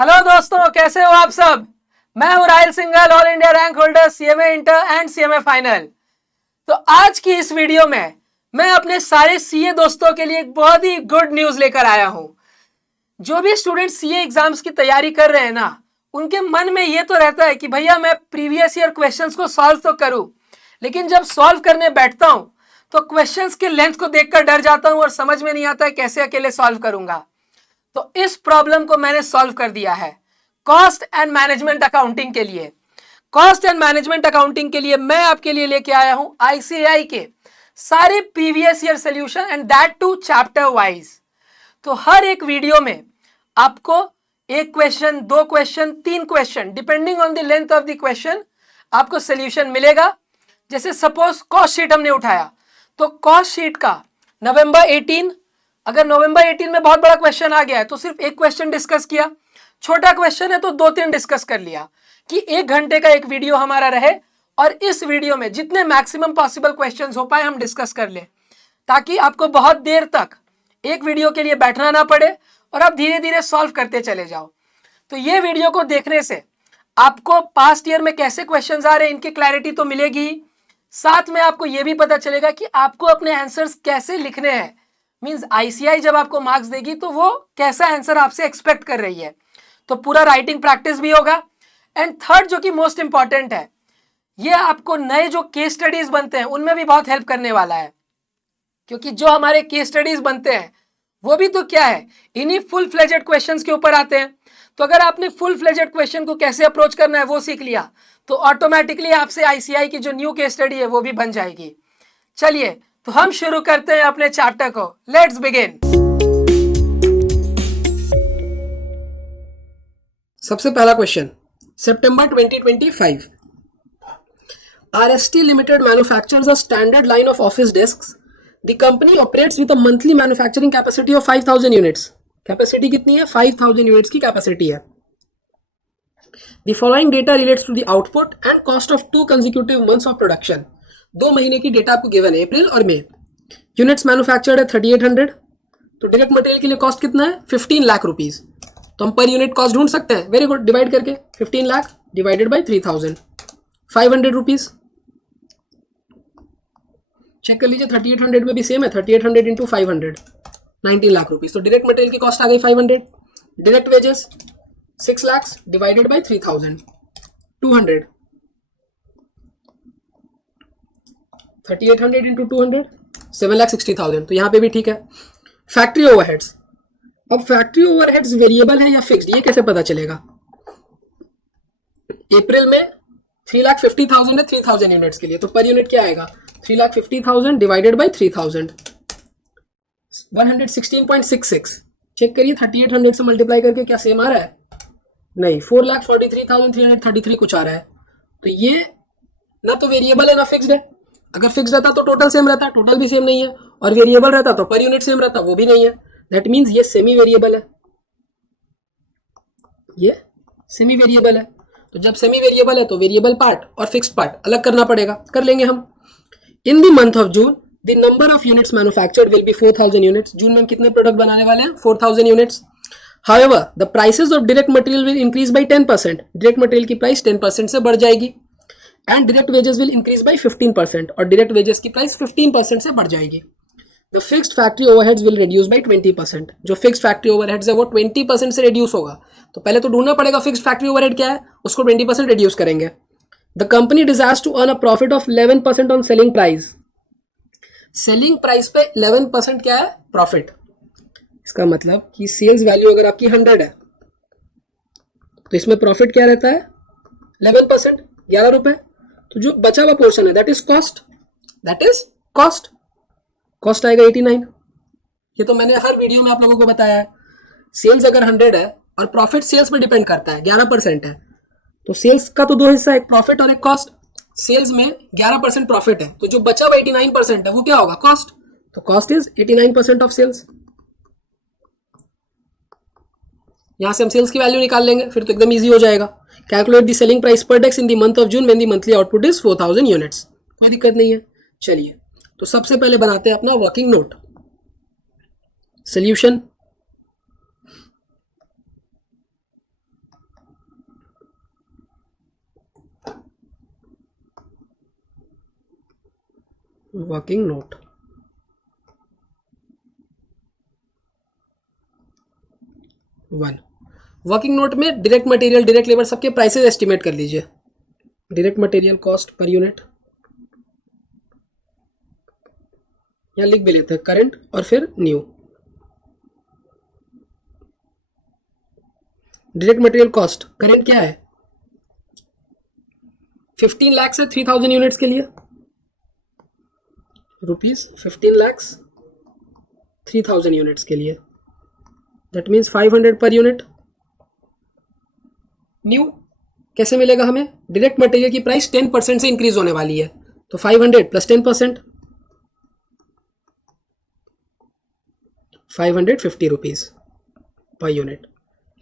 Hello दोस्तों, कैसे हो आप सब। मैं हूं Rahil Singhal, all India rank holder, CMA inter and CMA final. तो आज की इस वीडियो में मैं अपने सारे सीए दोस्तों के लिए एक बहुत ही गुड न्यूज लेकर आया हूं। जो भी स्टूडेंट सीए एग्जाम्स की तैयारी कर रहे हैं ना, उनके मन में ये तो रहता है कि भैया मैं प्रीवियस ईयर क्वेश्चंस को सॉल्व तो करूं, लेकिन जब सॉल्व करने बैठता हूं तो क्वेश्चंस के लेंथ को देखकर डर जाता हूं और समझ में नहीं आता है कैसे अकेले सॉल्व करूंगा। तो इस प्रॉब्लम को मैंने सॉल्व कर दिया है कॉस्ट एंड मैनेजमेंट अकाउंटिंग के लिए। कॉस्ट एंड मैनेजमेंट अकाउंटिंग के लिए मैं आपके लिए लेके आया हूं आईसीएआई के सारे previous year solution and that too chapter wise. तो हर एक वीडियो में आपको एक क्वेश्चन, दो क्वेश्चन, तीन question, depending on the length of the question आपको सोल्यूशन मिलेगा। जैसे सपोज कॉस्ट शीट हमने उठाया, तो कॉस्ट शीट का नवंबर 18, अगर नवंबर 18 में बहुत बड़ा क्वेश्चन आ गया है तो सिर्फ एक क्वेश्चन डिस्कस किया, छोटा क्वेश्चन है तो दो तीन डिस्कस कर लिया, कि 1 घंटे का एक वीडियो हमारा रहे और इस वीडियो में जितने मैक्सिमम पॉसिबल क्वेश्चंस हो पाए हम डिस्कस कर ले, ताकि आपको बहुत देर तक एक वीडियो के लिए बैठना ना पड़े और आप धीरे धीरे सॉल्व करते चले जाओ। तो ये वीडियो को देखने से आपको पास्ट ईयर में कैसे क्वेश्चंस आ रहे हैं इनकी क्लैरिटी तो मिलेगी ही, साथ में आपको यह भी पता चलेगा कि आपको अपने आंसर्स कैसे लिखने हैं। मींस आईसीआई जब आपको मार्क्स देगी तो वो कैसा आंसर आपसे एक्सपेक्ट कर रही है, तो पूरा राइटिंग प्रैक्टिस भी होगा। एंड थर्ड, जो कि मोस्ट इंपॉर्टेंट है, ये आपको नए जो केस स्टडीज बनते हैं उनमें भी बहुत हेल्प करने वाला है, क्योंकि जो हमारे केस स्टडीज बनते हैं वो भी तो क्या है, इन्हीं फुल फ्लेजेड क्वेश्चंस के ऊपर आते हैं। तो अगर आपने फुल फ्लेजेड क्वेश्चन को कैसे अप्रोच करना है वो सीख लिया, तो ऑटोमेटिकली आपसे आईसीआई की जो न्यू केस स्टडी है वो भी बन जाएगी। चलिए तो हम शुरू करते हैं अपने चैप्टर को। Let's begin. सबसे पहला question, September 2025, RST Limited manufactures a standard line of office desks. The company operates with a monthly manufacturing capacity of 5,000 units. Capacity कितनी है? 5,000 यूनिट्स की कैपेसिटी है। The following data relates to the output and cost of 2 consecutive months of production. 2 महीने की data आपको given है, अप्रैल और मई। Units manufactured है 3800, तो डायरेक्ट मटेरियल के लिए कॉस्ट कितना है? 15 लाख रुपीज। तो हम पर यूनिट कॉस्ट ढूंढ सकते हैं, वेरी गुड, डिवाइड करके 15 lakh divided by 3000, 500 rupees. Check कर लीजिए, 3800 में भी सेम है, 3800 इंटू 500, 19 लाख रुपीज। तो डायरेक्ट मटेरियल की कॉस्ट आ गई 500। Direct wages 6 lakh divided by 3000, 200, 3800 into 200, 7,60,000। तो यहाँ पे भी ठीक है। फैक्ट्री ओवरहेड्स, अब फैक्ट्री ओवरहेड्स वेरिएबल है या फिक्स्ड, ये कैसे पता चलेगा? अप्रैल में 3,50,000 है 3000 यूनिट्स के लिए, तो पर यूनिट क्या आएगा? 3,50,000 डिवाइडेड बाई 3000, 116.66। चेक करिए 3800 से मल्टीप्लाई करके क्या सेम आ रहा है? नहीं, 4,43,333 कुछ आ रहा है। तो ये ना तो वेरिएबल है ना फिक्स्ड है। अगर फिक्स रहता तो टोटल सेम रहता, टोटल भी सेम नहीं है, और वेरिएबल रहता तो पर यूनिट सेम रहता, वो भी नहीं है। दैट मीन्स ये सेमी वेरिएबल है, ये सेमी वेरिएबल है। तो जब सेमी वेरिएबल है तो वेरिएबल पार्ट और फिक्स्ड पार्ट अलग करना पड़ेगा, कर लेंगे हम। In the month of June the number of units manufactured will be 4,000 units. जून में कितने प्रोडक्ट बनाने वाले हैं? 4,000 units. However the prices of direct material will increase by 10%। Direct material की प्राइस 10% से बढ़ जाएगी। And direct wages will increase by 15%, और डायरेक्ट वेजेस की प्राइस 15% से बढ़ जाएगी। The fixed factory overheads will reduce by 20%। जो फिक्स्ड फैक्ट्री ओवरहेड्स है वो 20% से रिड्यूस होगा। तो पहले तो ढूंढना पड़ेगा फिक्स्ड फैक्ट्री ओवरहेड क्या है, उसको 20% रिड्यूस करेंगे। The company desires to earn a profit of 11% on selling price. Selling price पे 11% क्या है? प्रॉफिट। इसका मतलब कि सेल्स वैल्यू अगर आपकी 100 है तो इसमें प्रॉफिट क्या रहता है? 11%, 11 रुपए। तो जो बचा हुआ पोर्शन है that is cost, that is cost. Cost आएगा 89। ये तो मैंने हर वीडियो में आप लोगों को बताया है। सेल्स अगर 100 है और प्रॉफिट सेल्स पर डिपेंड करता है, 11% है, तो सेल्स का तो 2 हिस्सा है, एक प्रॉफिट और एक कॉस्ट। सेल्स में 11% प्रॉफिट है, तो जो बचा हुआ 89% है वो क्या होगा? कॉस्ट। तो कॉस्ट इज 89% ऑफ सेल्स। यहां से हम सेल्स की वैल्यू निकाल लेंगे, फिर तो एकदम इजी हो जाएगा। Calculate the selling price per decks in the month of June when the monthly output is 4,000 units. कोई दिक्कत नहीं है। चलिए तो सबसे पहले बनाते हैं अपना working note. Solution, working note. One, working note में डायरेक्ट मटेरियल, डायरेक्ट लेबर सबके प्राइसेस एस्टिमेट कर लीजिए। Direct material cost per unit, यहाँ लिख भी लेते हैं करंट और फिर new. Direct material cost current क्या है, 15 लाख से 3000 यूनिट्स के लिए रुपीज 15 लाख 3000 यूनिट्स के लिए, that means 500 per unit. New कैसे मिलेगा हमें, डायरेक्ट मटेरियल की प्राइस 10% से इंक्रीज होने वाली है, तो 500 प्लस 10%, 550 रुपीज पर यूनिट।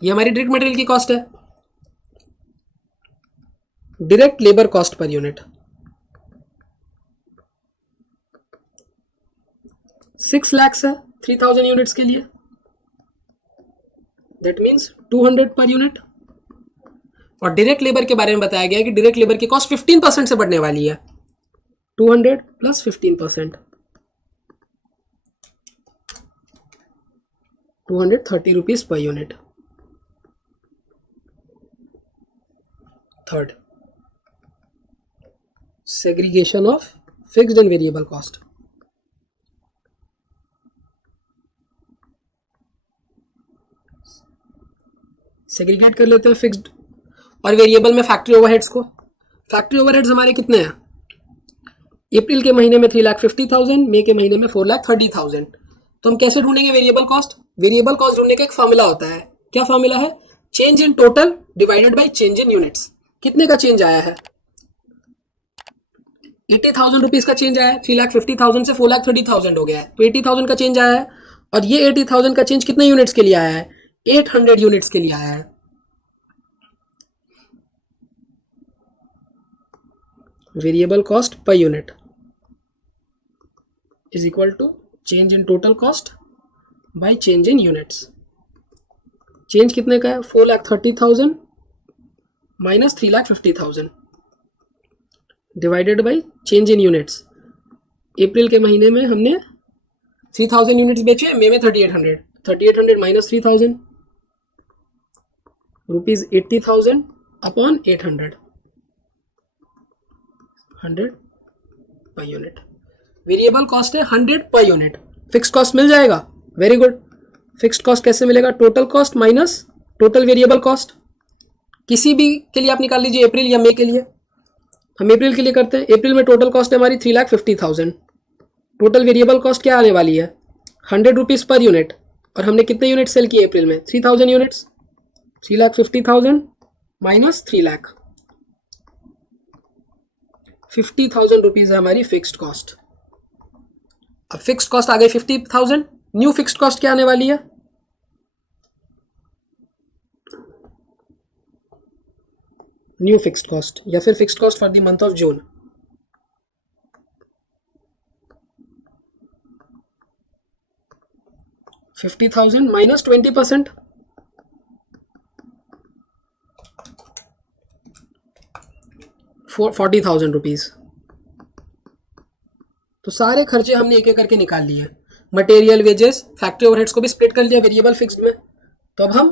ये हमारी डायरेक्ट मटेरियल की कॉस्ट है। Direct labour cost per unit 6 lakh है 3000 यूनिट्स के लिए, दैट मीन्स 200 पर यूनिट। और डायरेक्ट लेबर के बारे में बताया गया है कि डायरेक्ट लेबर की कॉस्ट 15% से बढ़ने वाली है, 200 plus 15%, 230 rupees per unit. Third, segregation of fixed and variable cost. Segregate कर लेते हैं फिक्स्ड और वेरिएबल में फैक्ट्री ओवरहेड्स को। फैक्ट्री ओवरहेड्स हमारे कितने हैं, अप्रैल के महीने में 3,50,000, मई के महीने में 4,30,000। तो हम कैसे ढूंढेंगे वेरिएबल कॉस्ट, वेरिएबल कॉस्ट ढूंढने का एक फॉर्मूला होता है। क्या फॉर्मूला है, change in total divided by change in units. कितने का चेंज आया है, 80,000 रुपीज का चेंज आया है, 3,50,000 से 4,30,000 हो गया है, तो 80,000 का चेंज आया है। और ये 80,000 का चेंज कितने यूनिट्स के लिए आया है, 800 यूनिट्स के लिए आया है। Variable cost per unit is equal to change in total cost by change in units. Change कितने का है, 4,30,000 minus 3,50,000 divided by change in units. अप्रैल के महीने में हमने 3,000 यूनिट्स बेचे, मई में 3,800 minus 3,000 rupees 80,000 upon 800, 100 per unit. Variable cost है 100 पर यूनिट। फिक्स्ड कॉस्ट मिल जाएगा, वेरी गुड। फिक्स्ड कॉस्ट कैसे मिलेगा, total cost minus total variable cost. किसी भी के लिए आप निकाल लीजिए, अप्रैल या मई के लिए। हम अप्रैल के लिए करते हैं। अप्रैल में टोटल कॉस्ट है हमारी 3,50,000। टोटल वेरिएबल कॉस्ट क्या आने वाली है, 100 रुपीज पर यूनिट। और हमने कितने यूनिट सेल किए अप्रैल में, 3,000 यूनिट्स। 3,50,000 माइनस 3,00,000, 50,000 रुपीज है हमारी फिक्स्ड कॉस्ट। अब फिक्स्ड कॉस्ट आ गई 50,000। न्यू फिक्स्ड कॉस्ट क्या आने वाली है, न्यू फिक्स्ड कॉस्ट या फिर fixed cost for the month of June. $50,000 minus 20%, 40,000 rupees. तो सारे खर्चे हमने एक एक करके निकाल लिए, मटेरियल, वेजेस, फैक्ट्री ओवरहेड्स को भी स्प्लिट कर लिया वेरिएबल फिक्स्ड में। तो अब हम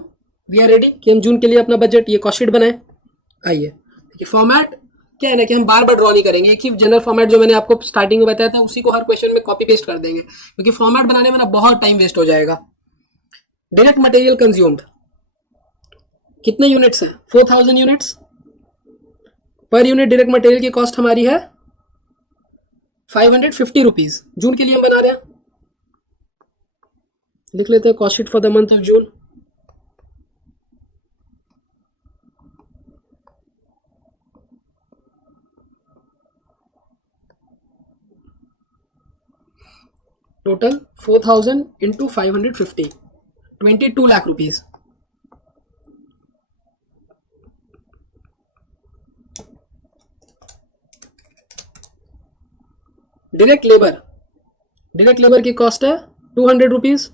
वी आर रेडी कि हम जून के लिए अपना बजट, ये कॉस्ट शीट बनाए। आइए, देखिए फॉर्मेट क्या है ना कि हम बार बार ड्रॉ नहीं करेंगे, एक ही जनरल फॉर्मेट जो मैंने आपको स्टार्टिंग में बताया था उसी को हर क्वेश्चन में कॉपी पेस्ट कर देंगे, क्योंकि फॉर्मेट बनाने में ना बहुत टाइम वेस्ट हो जाएगा। डायरेक्ट मटेरियल कंज्यूम्ड कितने यूनिट्स हैं, 4,000 units. Per unit direct material की कॉस्ट हमारी है 550 रुपीज। जून के लिए हम बना रहे हैं, लिख लेते हैं cost sheet for the month of June. Total 4,000 into 550, 22 lakh rupees. Direct labour की कॉस्ट है 200 रुपीज।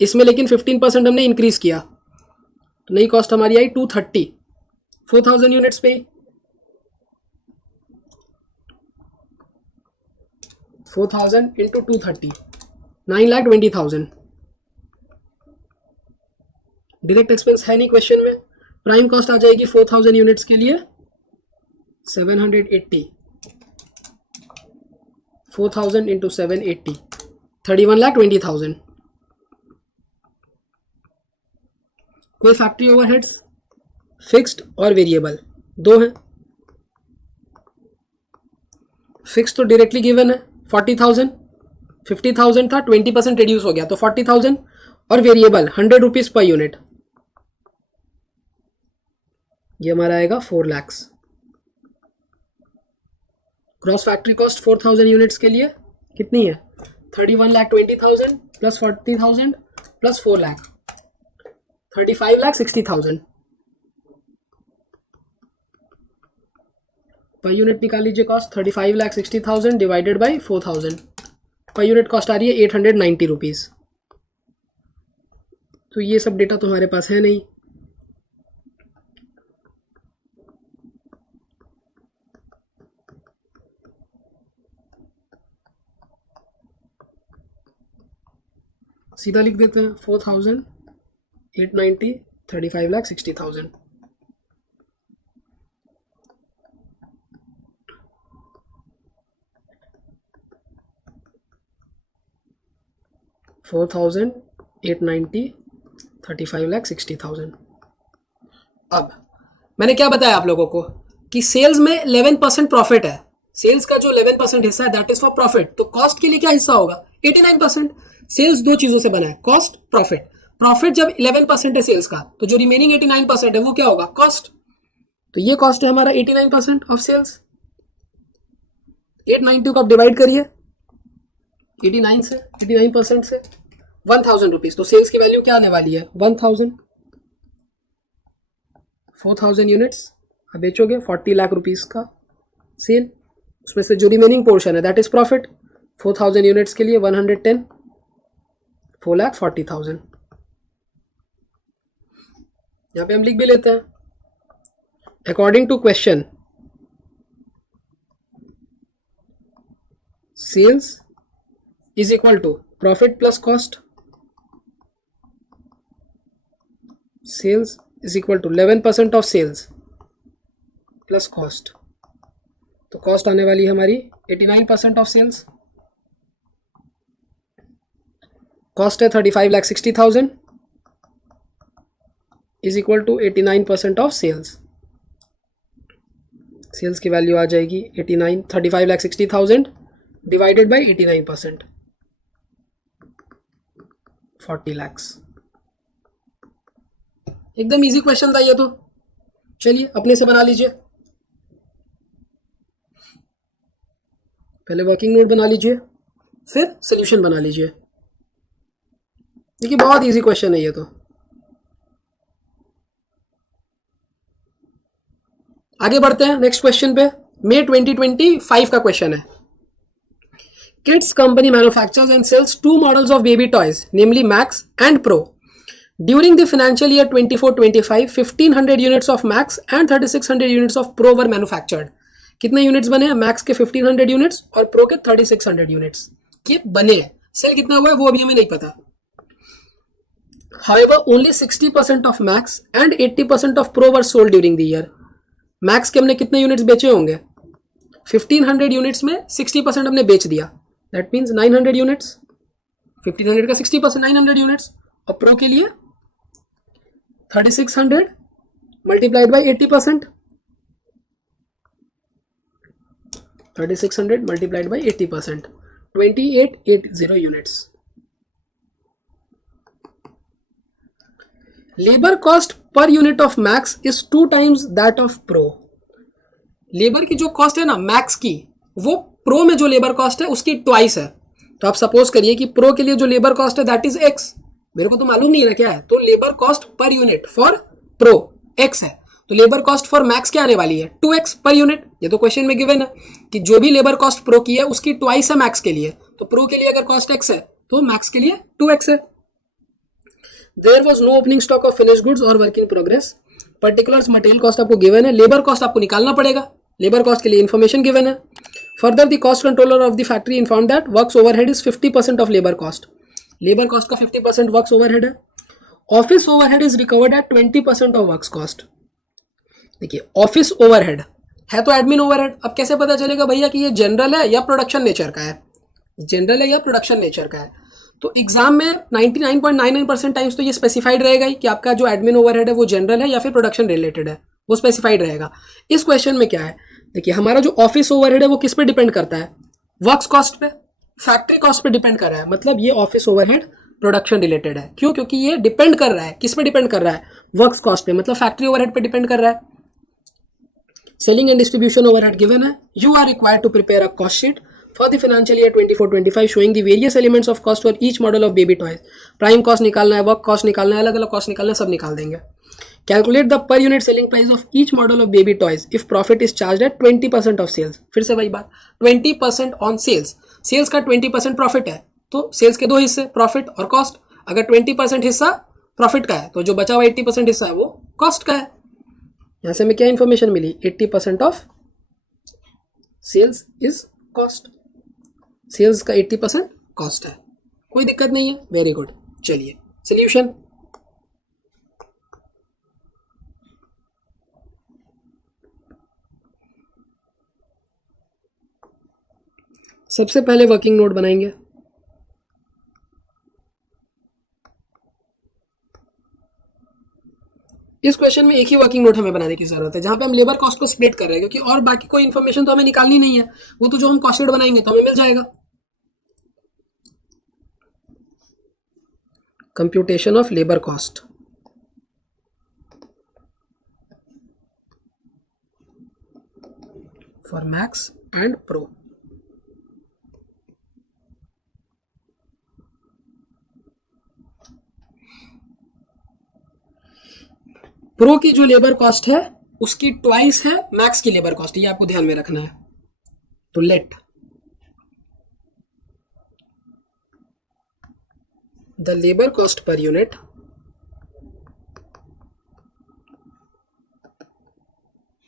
इसमें लेकिन 15% हमने इंक्रीज किया, तो नई कॉस्ट हमारी आई 230, 4,000 यूनिट्स पे। 4,000 इंटू 230, 9,20,000। डायरेक्ट एक्सपेंस है नहीं क्वेश्चन में। प्राइम कॉस्ट आ जाएगी 4,000 यूनिट्स के लिए 780, 4,000 इंटू 780, 31,20,000। कोई फैक्ट्री ओवरहेड्स फिक्स्ड और वेरिएबल दो हैं। फिक्स तो डायरेक्टली गिवन है 40,000, 50,000 था, 20% रिड्यूस हो गया तो 40,000, और वेरिएबल 100 रुपीज पर यूनिट, ये हमारा आएगा 4 lakh. Cross factory cost 4,000 units के लिए कितनी है? 31,20,000 plus 40,000 plus 4 lakh, 35,60,000 per unit निकाल लीजिए cost. 35,60,000 divided by 4,000, per unit cost आ रही है 890 रुपीज। तो ये सब डेटा तो हमारे पास है नहीं। सीधा लिख देते हैं 4,000, 890, 35,60,000। $4,000, 890, 35,60,000। अब मैंने क्या बताया आप लोगों को कि सेल्स में 11% प्रॉफिट है। सेल्स का जो 11% हिस्सा है दैट इज फॉर प्रॉफिट। तो कॉस्ट के लिए क्या हिस्सा होगा? 89%। सेल्स दो चीजों से बना है, कॉस्ट, प्रॉफिट। प्रॉफिट जब 11% है सेल्स का, तो जो रिमेनिंग 89% है वो क्या होगा? कॉस्ट। तो ये कॉस्ट है हमारा 89% ऑफ सेल्स। 890 को आप डिवाइड करिए 89% से 1,000 रुपीज, तो सेल्स की वैल्यू क्या आने वाली है? 1,000। 4,000 यूनिट्स आप बेचोगे 40 लाख रुपीज का सेल, उसमें से जो रिमेनिंग पोर्शन है दैट इज प्रॉफिट। 4,000 यूनिट्स के लिए 110, 4,40,000। यहां पे हम लिख भी लेते हैं according to question, sales is equal to profit plus cost. Sales is equal to 11% of sales plus cost. तो कॉस्ट आने वाली है हमारी 89% ऑफ सेल्स। कॉस्ट है 35,60,000 is equal to 89% of sales. Sales की वैल्यू आ जाएगी 35,60,000 डिवाइडेड बाई 89%, 40 लाख। एकदम इजी क्वेश्चन था ये तो। चलिए अपने से बना लीजिए। पहले वर्किंग नोट बना लीजिए, फिर सॉल्यूशन बना लीजिए। देखिए बहुत इजी क्वेश्चन है ये तो। आगे बढ़ते हैं नेक्स्ट क्वेश्चन पे। मई 2025 का क्वेश्चन है। Kids company manufactures and sales 2 models of baby toys namely Max and Pro. During the financial year 24-25, 1,500 units of Max and 3,600 units of Pro were manufactured. कितने यूनिट्स बने हैं? मैक्स के 1,500 units और pro के 3,600 units ये बने हैं। Cell कितना हुआ है वो अभी हमें नहीं पता। However, only 60% of Max and 80% of Pro were sold during the year. Max के हमने कितने यूनिट्स बेचे होंगे? 1,500 यूनिट्स में 60% हमने बेच दिया, दैट मीन्स 900 यूनिट्स। 1,500 का 60% 900 यूनिट्स, और प्रो के लिए 3,600 multiplied by 80%, 3,600 multiplied by 80%, 2,880 units. Labour cost per unit of max is 2 times that of pro. Labour की जो कॉस्ट है ना मैक्स की, वो प्रो में जो लेबर कॉस्ट है उसकी ट्वाइस है। तो आप सपोज करिए कि प्रो के लिए जो लेबर कॉस्ट है दैट इज एक्स, मेरे को तो मालूम नहीं है ना क्या है, तो labour cost per unit for pro x है, तो लेबर कॉस्ट फॉर मैक्स क्या आने वाली है? 2x per unit. ये तो क्वेश्चन में गिवन है कि जो भी लेबर कॉस्ट प्रो की है उसकी ट्वाइस है मैक्स के लिए, तो प्रो के लिए अगर कॉस्ट x है तो मैक्स के लिए 2x है। There was no opening stock of finish goods और work in progress. Particulars material cost आपको गिवन है, लेबर कॉस्ट आपको निकालना पड़ेगा, लेबर कॉस्ट के लिए इंफॉर्मेशन गिवन है। Further the cost controller of the factory inform that works overhead is 50% of labour cost. Labour cost का 50% वर्क्स ओवरहेड है. Office overhead is recovered at 20% of works cost. देखिए office overhead है तो admin overhead. अब कैसे पता चलेगा भैया कि ये जनरल है या प्रोडक्शन नेचर का है? जनरल है या प्रोडक्शन नेचर का है? तो एग्जाम में 99.99% टाइम्स तो ये स्पेसिफाइड रहेगा ही कि आपका जो एडमिन ओवरहेड है वो जनरल है या फिर प्रोडक्शन रिलेटेड है, वो स्पेसिफाइड रहेगा. इस क्वेश्चन में क्या है, देखिए हमारा जो ऑफिस ओवरहेड है वो किस पे डिपेंड करता है? वर्क्स कॉस्ट पे, फैक्ट्री कॉस्ट पे डिपेंड कर रहा है. मतलब ये ऑफिस ओवरहेड प्रोडक्शन रिलेटेड है. क्यों? क्योंकि ये डिपेंड कर रहा है, किस पे डिपेंड कर रहा है? वर्क्स कॉस्ट पे, मतलब फैक्ट्री ओवरहेड पे डिपेंड कर रहा है. Selling and distribution overhead given है. You are required to prepare a cost sheet for the financial year 24-25 showing the various elements of cost for each model of baby toys. Prime cost निकालना है, work cost निकालना है, अलग अलग cost निकालना है, सब निकाल देंगे. Calculate the per unit selling price of each model of baby toys if profit is charge at 20% of sales. फिर से वही बात, 20% ऑन सेल्स. सेल्स का 20% प्रॉफिट है तो सेल्स के दो हिस्से, प्रॉफिट और कॉस्ट. अगर 20% हिस्सा प्रॉफिट का है तो जो बचा हुआ 80% हिस्सा है वो कॉस्ट का है. यहां से हमें क्या इंफॉर्मेशन मिली? 80% of sales is cost. Sales का 80% कॉस्ट है. कोई दिक्कत नहीं है, वेरी गुड. चलिए सोल्यूशन. सबसे पहले वर्किंग नोट बनाएंगे. इस क्वेश्चन में एक ही वर्किंग नोट हमें बनाने की जरूरत है जहां पे हम लेबर कॉस्ट को स्प्लिट कर रहे हैं, क्योंकि और बाकी कोई इन्फॉर्मेशन तो हमें निकालनी नहीं है. वो तो जो हम कॉस्ट शीट बनाएंगे तो हमें मिल जाएगा. Computation of labour cost. For max and pro. Pro की जो लेबर कॉस्ट है उसकी ट्वाइस है मैक्स की लेबर कॉस्ट. ये आपको ध्यान में रखना है. तो let the labor cost per unit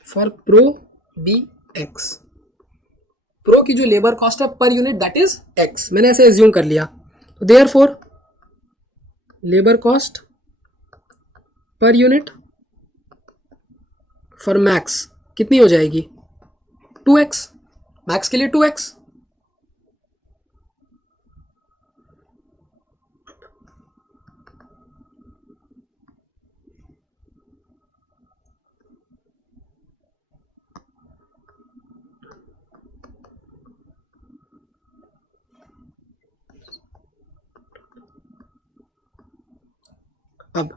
for pro be x. Pro की जो लेबर कॉस्ट है per unit that is x. मैंने ऐसे एज्यूम कर लिया. तो therefore labour cost per unit for max कितनी हो जाएगी? 2x. मैक्स के लिए 2x. अब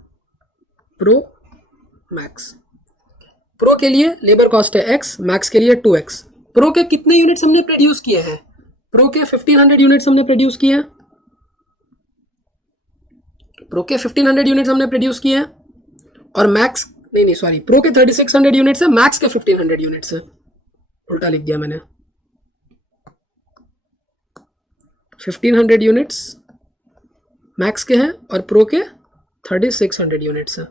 प्रो मैक्स. प्रो के लिए लेबर कॉस्ट है x, मैक्स के लिए 2x. प्रो के कितने यूनिट्स हमने प्रोड्यूस किए हैं? प्रो के 1500 यूनिट्स हमने प्रोड्यूस किए हैं. प्रो के 1500 यूनिट्स हमने प्रोड्यूस किए हैं. और मैक्स नहीं सॉरी, प्रो के 3600 यूनिट्स है, मैक्स के 1500 यूनिट्स है. उल्टा लिख दिया मैंने. 1500 यूनिट्स मैक्स के हैं और प्रो के 3600 यूनिट्स हैं.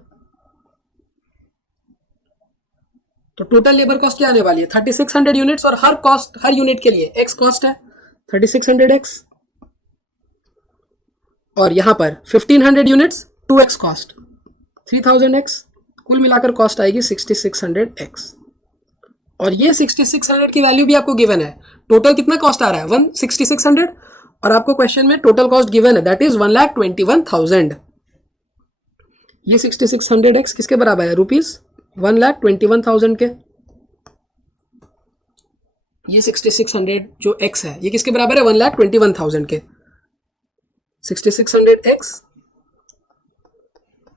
तो टोटल लेबर कॉस्ट क्या आने वाली है? 3600 यूनिट्स. और हर कॉस्ट, हर यूनिट के लिए x कॉस्ट है 3600x. और यहां पर 1500 यूनिट्स 2x कॉस्ट 3000x. कुल मिलाकर कॉस्ट आएगी 6600x. और ये 6600 की वैल्यू भी आपको गिवन है. टोटल कितना कॉस्ट आ रहा है? 16600. और आपको क्वेश्चन में टोटल कॉस्ट गिवन है दैट इज 1,21,000. ये 6600x किसके बराबर है? रुपीज 1,21,000 के. ये 6600 जो x है ये किसके बराबर है? 1,21,000 के. 6600x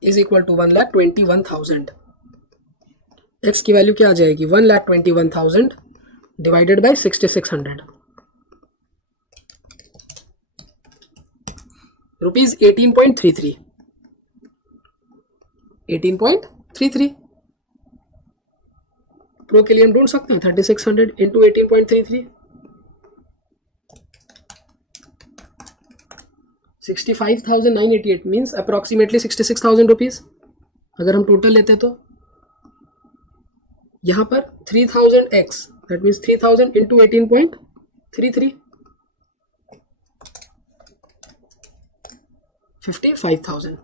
is equal to 1,21,000. x की वैल्यू क्या आ जाएगी? 1,21,000 डिवाइडेड बाय 6600. रुपीज 18.33. 18.33. प्रो के लिए हम ढूंढ सकते हैं 3600 इंटू 18.33. 65,988 means approximately 66,000 rupees. अगर हम टोटल लेते तो यहाँ पर 3000x दैट मीन्स 3000 इंटू 18.33. 33 55,000।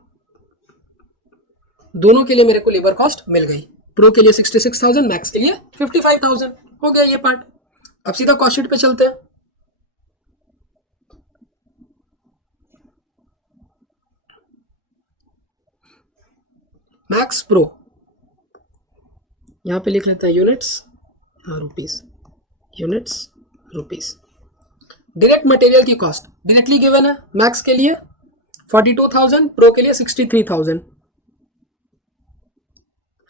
दोनों के लिए मेरे को लेबर कॉस्ट मिल गई, प्रो के लिए 66,000, मैक्स के लिए 55,000। हो गया ये पार्ट। अब सीधा कॉस्ट शीट पे चलते हैं। मैक्स प्रो, यहां पे लिख लेते हैं units, rupees, units rupees. Direct material की कॉस्ट डायरेक्टली गिवन है, मैक्स के लिए 42,000, प्रो के लिए 63,000।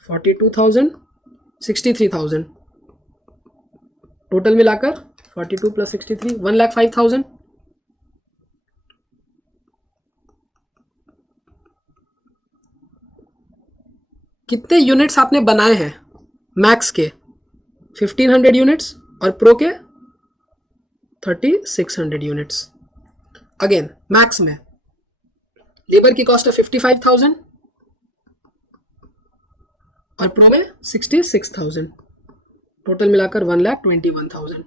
42,000 63,000 टोटल मिलाकर 42 प्लस 63 1,05,000। कितने यूनिट्स आपने बनाए हैं मैक्स के? 1500 यूनिट्स और प्रो के 3600 यूनिट्स। अगेन मैक्स में लेबर की कॉस्ट है 55,000 और प्रो में 66,000, टोटल मिलाकर 1,21,000।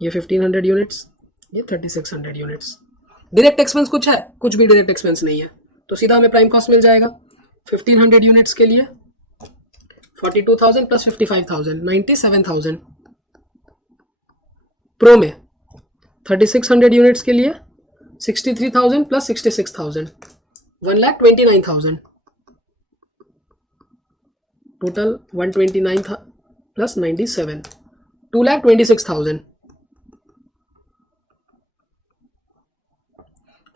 ये 1500 यूनिट्स, ये 3600 यूनिट्स। डायरेक्ट एक्सपेंस कुछ है? कुछ भी डायरेक्ट एक्सपेंस नहीं है, तो सीधा हमें प्राइम कॉस्ट मिल जाएगा। 1500 यूनिट्स के लिए 42,000 प्लस 55,000 97,000। प्रो में 3600 यूनिट्स के लिए 63,000 प्लस 66,000 1,29,000, टोटल 129 था plus 97 2,26,000।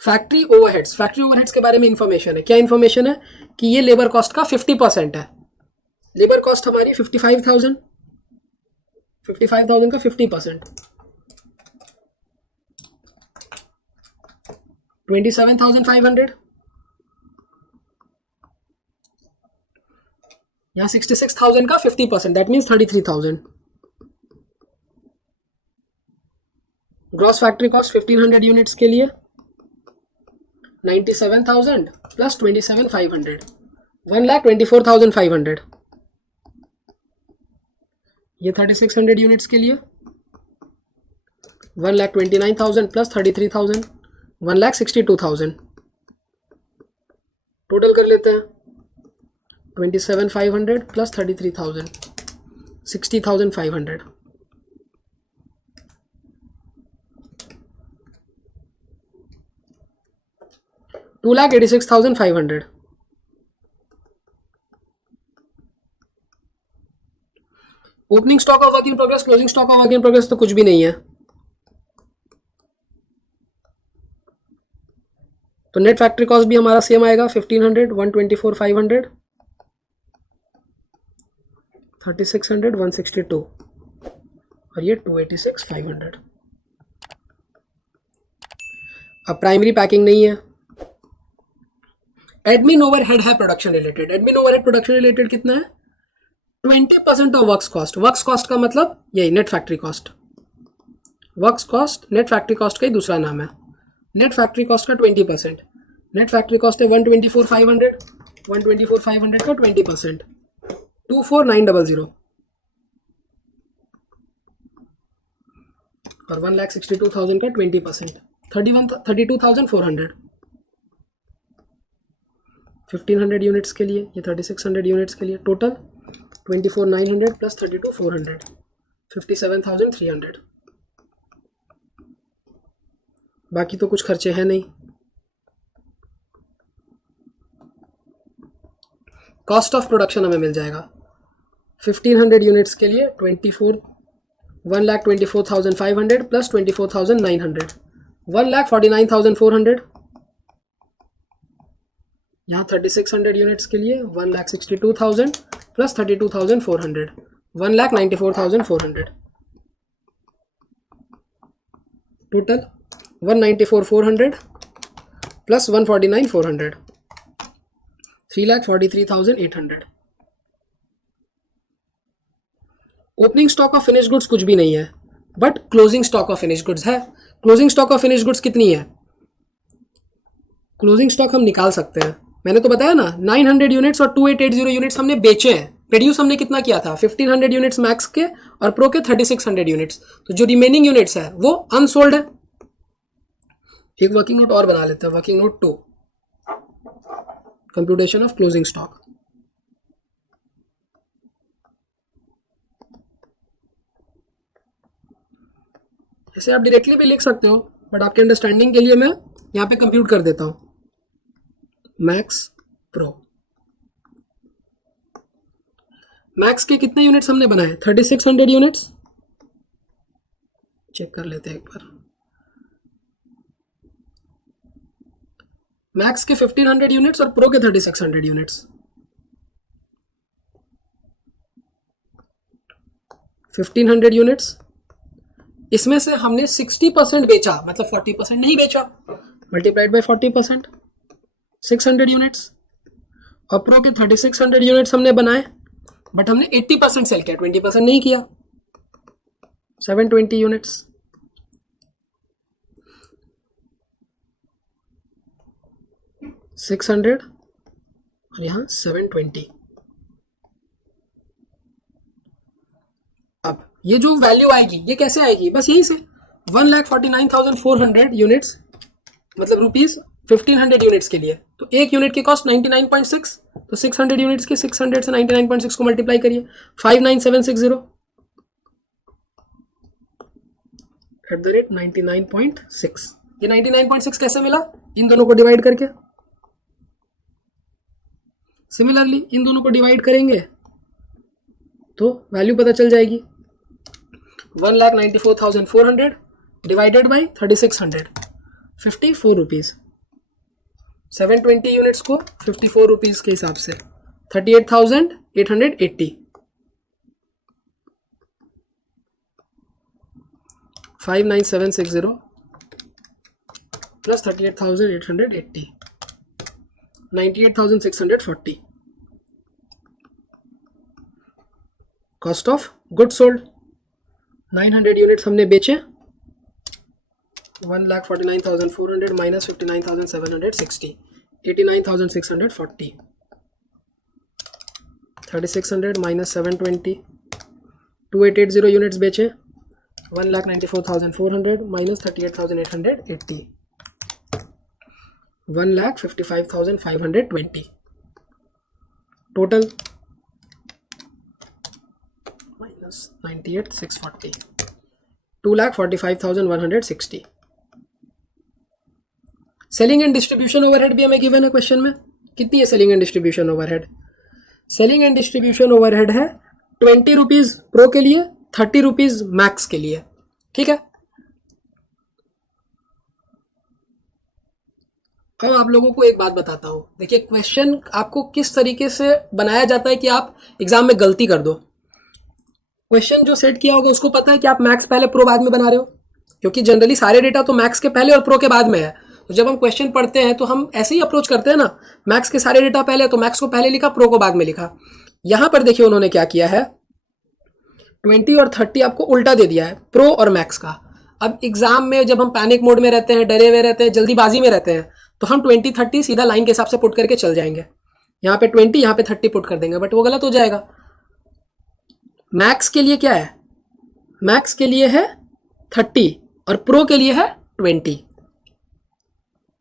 Factory overheads, factory overheads के बारे में इंफॉर्मेशन है। क्या इंफॉर्मेशन है? कि ये लेबर कॉस्ट का 50% है। लेबर कॉस्ट हमारी 55,000 का 50% 27,500। यहाँ 66,000 का 50%, that means 33,000। Gross factory cost 1500 units के लिए 97,000 प्लस 27,500 1,24,500। ये 3600 यूनिट्स के लिए 1,29,000 प्लस 33,000 1,62,000। टोटल कर लेते हैं 27,500 plus 33,000 60,500। $2,86,500। Opening stock of work in progress, closing stock of work in progress तो कुछ भी नहीं है, तो नेट फैक्ट्री कॉस्ट भी हमारा सेम आएगा 1500 124,500 3600 162 और ये 286,500। अब प्राइमरी पैकिंग नहीं है। एडमिन ओवरहेड है production related. Admin overhead production related कितना है? 20% of works cost. Works cost का मतलब यही net factory cost. Works cost net factory cost का ही दूसरा नाम है। नेट फैक्ट्री कॉस्ट का 20%। नेट फैक्ट्री कॉस्ट है 124,500 का 20% 24,900 और 1,62,000 का 20% 32,400। 1500 यूनिट्स के लिए, ये 3600 यूनिट्स के लिए टोटल 24,900 प्लस 32,400 57,300। बाकी तो कुछ खर्चे हैं नहीं। कॉस्ट ऑफ प्रोडक्शन हमें मिल जाएगा 1500 यूनिट्स के लिए 1,24,500 प्लस 24,900 1,49,400। यहाँ 3600 यूनिट्स के लिए 1,62,000 plus 32,400 1,94,400। Total 1,94,400 plus 1,49,400 3,43,800। Opening stock of finish goods कुछ भी नहीं है, but closing stock of finish goods है। Closing stock of finish goods कितनी है? क्लोजिंग स्टॉक हम निकाल सकते हैं। मैंने तो बताया ना 900 यूनिट्स और 2880 यूनिट्स हमने बेचे हैं। प्रोड्यूस हमने कितना किया था? 1500 यूनिट्स मैक्स के और प्रो के 3600 यूनिट्स। तो जो रिमेनिंग यूनिट्स है वो अनसोल्ड है। एक वर्किंग नोट और बना लेते हैं, working note 2, computation of closing stock. इसे आप डायरेक्टली भी लिख सकते हो, बट आपके अंडरस्टैंडिंग के लिए मैं यहाँ पे कंप्यूट कर देता हूँ। मैक्स प्रो, मैक्स के कितने यूनिट्स हमने बनाए? 3600 यूनिट्स। चेक कर लेते हैं एक बार। मैक्स के 1500 यूनिट्स और प्रो के 3600 यूनिट्स। 1500 यूनिट्स, इसमें से हमने 60% बेचा, मतलब 40% नहीं बेचा, मल्टीप्लाइड बाय 40%, 600 यूनिट्स। और प्रो के 3600 यूनिट्स हमने बनाए, बट हमने 80% सेल किया, 20% नहीं किया, 720 यूनिट्स। $600 और यहाँ 720। अब ये जो वैल्यू आएगी ये कैसे आएगी? बस यही से 1,49,400 यूनिट्स, मतलब रुपीज 1500 यूनिट्स के लिए। तो एक यूनिट की कॉस्ट 99.6, तो 600 यूनिट्स के 600 से 99.6 को मल्टीप्लाई करिए, 59760 @99.6। ये 99.6 कैसे मिला? इन दोनों को डिवाइड करके। सिमिलरली इन दोनों को डिवाइड करेंगे तो वैल्यू पता चल जाएगी। 1,94,400 डिवाइडेड बाई 3600, 54 रुपीज। 720 यूनिट्स को 54 रुपीज के हिसाब से 38,880। 59760 plus 38,880, 98,640। Cost of good sold, 900 units हमने बेचे, 1,49,400 माइनस 59,760, 89,640। 3600 माइनस 720, 2880 यूनिट्स बेचे, 1,94,400 minus 38,880, 1,55,520। Total minus 98,640, 2,45,160। Selling and distribution overhead भी हमें गिवन है क्वेश्चन में। कितनी है selling and distribution overhead? Selling and distribution overhead है 20 रुपीज प्रो के लिए, 30 रुपीज मैक्स के लिए। ठीक है, अब आप लोगों को एक बात बताता हूं। देखिए क्वेश्चन आपको किस तरीके से बनाया जाता है कि आप एग्जाम में गलती कर दो। क्वेश्चन जो सेट किया होगा उसको पता है कि आप मैक्स पहले प्रो बाद में बना रहे हो, क्योंकि जनरली सारे डेटा तो मैक्स के पहले और प्रो के बाद में है। तो जब हम क्वेश्चन पढ़ते हैं तो हम ऐसे ही अप्रोच करते हैं ना, मैक्स के सारे डेटा पहले, तो मैक्स को पहले लिखा, प्रो को बाद में लिखा। यहां पर देखिए उन्होंने क्या किया है, 20 और 30 आपको उल्टा दे दिया है, प्रो और मैक्स का। अब एग्जाम में जब हम पैनिक मोड में रहते हैं, डरे हुए रहते हैं, जल्दीबाजी में रहते हैं, तो हम 20-30 सीधा लाइन के हिसाब से पुट करके चल जाएंगे। यहाँ पे 20, यहाँ पे 30 पुट कर देंगे, बट वो गलत हो जाएगा। मैक्स के लिए क्या है? मैक्स के लिए है 30 और प्रो के लिए है 20।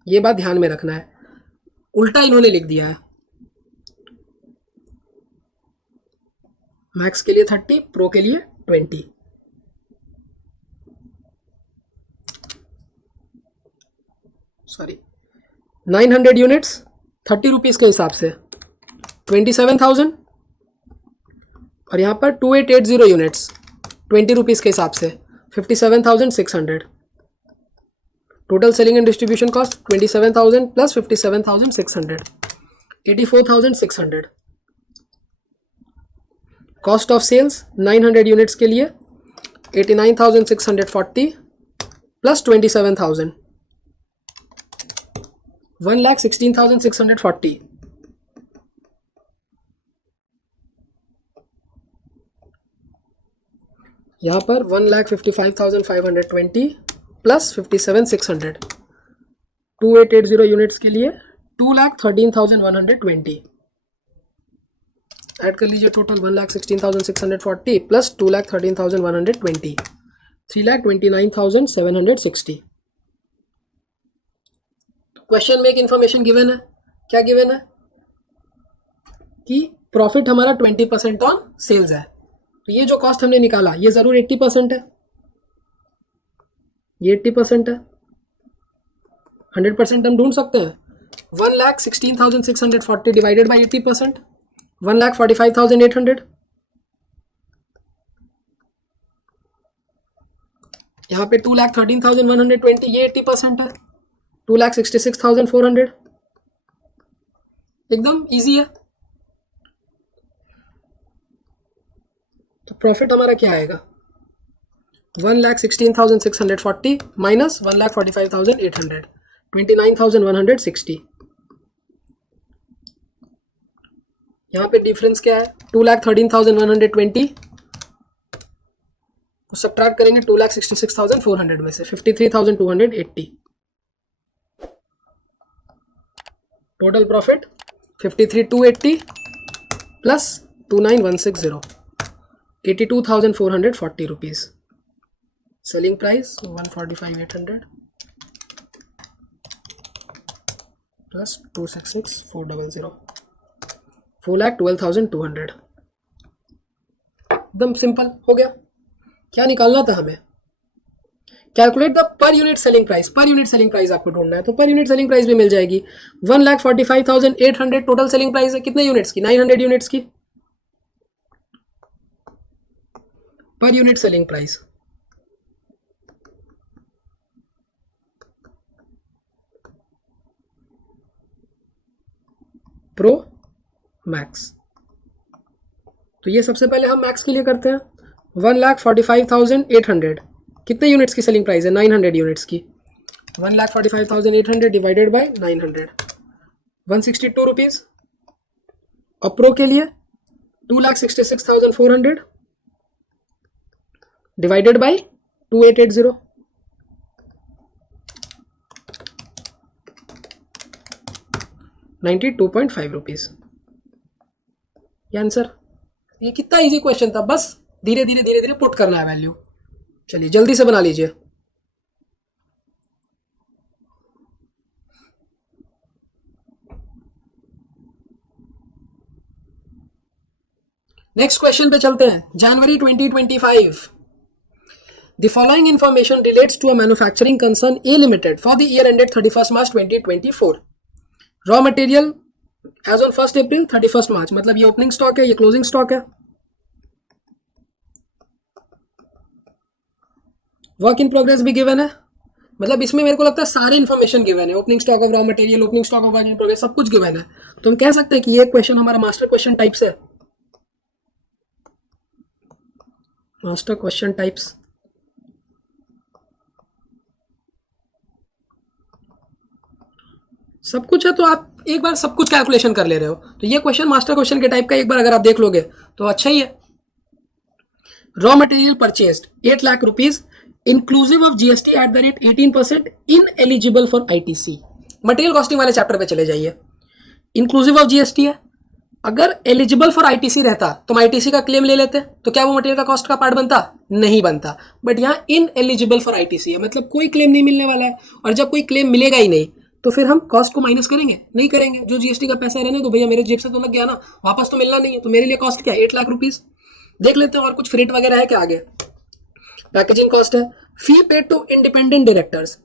ये बात ध्यान में रखना है, उल्टा इन्होंने लिख दिया है। मैक्स के लिए 30, प्रो के लिए 20। सॉरी, 900 यूनिट्स 30 रुपीज के हिसाब से 27,000, और यहां पर 2880 यूनिट्स 20 रुपीज के हिसाब से 57,600। Total selling and distribution cost 27,000 plus 57,600, 84,600। Cost of sales 900 units के लिए 89,640 प्लस 27,000, 1,16,640। यहां पर 1,55,520 प्लस 57,600, 2880 यूनिट्स के लिए 2,13,120। ऐड कर लीजिए टोटल 1,16,640 प्लस 2,13,120, 3,29,760। क्वेश्चन में एक इंफॉर्मेशन गिवन है, क्या गिवन है कि प्रॉफिट हमारा 20% ऑन सेल्स है। तो ये जो कॉस्ट हमने निकाला ये जरूर 80% है, ये 80% है। 100% हम ढूंढ सकते हैं। 1,16,640 डिवाइडेड बाई 80%, 1,45,800। यहाँ पे 2,13,120 ये 80% है, 2,66,400। एकदम इजी है। तो प्रॉफिट हमारा क्या आएगा, 1,16,640 माइनस 1,45,800, 29,160। यहाँ पे डिफरेंस क्या है, 2,13,120 को सब्ट्रैक्ट करेंगे 2,66,400 में से, 53,280। Total profit 53,280 plus 29,160, 82,440 rupees. Selling price 145,800 plus 266,400, 4,12,200। एकदम सिंपल हो गया। क्या निकालना था हमें, calculate the per unit selling price. पर यूनिट सेलिंग प्राइस आपको ढूंढना है, तो पर यूनिट सेलिंग प्राइस भी मिल जाएगी। 1,45,800 टोटल सेलिंग प्राइस है, कितने यूनिट्स की, 900 यूनिट्स की। पर unit selling price pro max. तो ये सबसे पहले हम मैक्स के लिए करते हैं। 1,45,800 कितने यूनिट्स की सेलिंग प्राइस है, 900 यूनिट्स की। 1,45,800 डिवाइडेड बाय 900, 162 रुपीज। और प्रो के लिए 2,66,400 डिवाइडेड बाय 2,880, 92.5 रुपीज। ये आंसर। ये कितना इजी क्वेश्चन था, बस धीरे धीरे पुट करना है वैल्यू। चलिए जल्दी से बना लीजिए। नेक्स्ट क्वेश्चन पे चलते हैं। जनवरी 2025, the following information relates to a manufacturing concern A Limited for the year ended 31st March 2024. Raw material as on 1st April 31st March, मतलब ये ओपनिंग स्टॉक है, ये क्लोजिंग स्टॉक है। वर्क इन प्रोग्रेस भी given है, मतलब इसमें मेरे को लगता है सारे इन्फॉर्मेशन गिवन है। Opening stock of raw material, opening stock of work in progress, सब कुछ गिवन है। तो हम कह सकते हैं कि ये क्वेश्चन हमारा मास्टर क्वेश्चन टाइप्स है। मास्टर क्वेश्चन टाइप्स सब कुछ है, तो आप एक बार सब कुछ कैलकुलेशन कर ले रहे हो, तो ये क्वेश्चन मास्टर क्वेश्चन के टाइप का एक बार अगर आप देख लोगे तो अच्छा ही है। Raw material purchased 8 lakh rupees inclusive of GST at the rate 18%, in eligible for ITC. Material costing वाले चैप्टर पे चले जाइए। इंक्लूसिव ऑफ जीएसटी है, अगर एलिजिबल फॉर आईटीसी रहता तो हम आईटीसी का क्लेम ले लेते, तो क्या वो मटेरियल का कॉस्ट का पार्ट बनता, नहीं बनता। बट यहाँ इन एलिजिबल फॉर आईटीसी है, मतलब कोई क्लेम नहीं मिलने वाला है। और जब कोई क्लेम मिलेगा ही नहीं तो फिर हम कॉस्ट को माइनस करेंगे, नहीं करेंगे। जो जीएसटी का पैसा रहने तो भैया, मेरे जेब से तो लग गया ना, वापस तो मिलना नहीं है। तो मेरे लिए कॉस्ट क्या है, 8 लाख रुपीज। देख लेते हैं और कुछ फ्रेट वगैरह है क्या आगे। पैकेजिंग कॉस्ट है, fee paid to independent directors.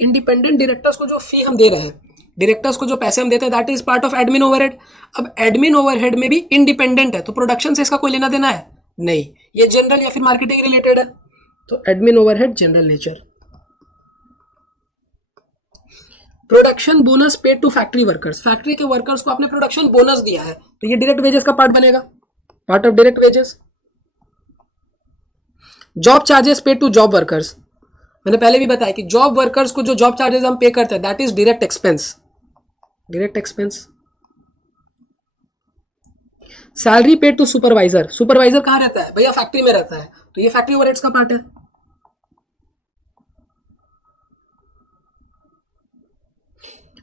Independent directors को जो फी हम दे रहे हैं, डायरेक्टर्स को जो पैसे हम देते हैं, that is part of admin overhead. अब एडमिन ओवरहेड में भी इंडिपेंडेंट है, तो प्रोडक्शन से इसका कोई लेना देना है नहीं, ये जनरल या फिर मार्केटिंग रिलेटेड है। तो admin overhead general nature. Production bonus paid to factory workers, factory के वर्कर्स को आपने प्रोडक्शन बोनस दिया है, तो ये डायरेक्ट वेजेस का पार्ट बनेगा, part of direct wages. Job charges paid to job workers, मैंने पहले भी बताया कि जॉब वर्कर्स को जो जॉब चार्जेस हम पे करते हैं, that is direct expense, direct expense. Salary paid to supervisor, supervisor कहाँ रहता है भैया, फैक्ट्री में रहता है, तो ये फैक्ट्री ओवरहेड्स का पार्ट है।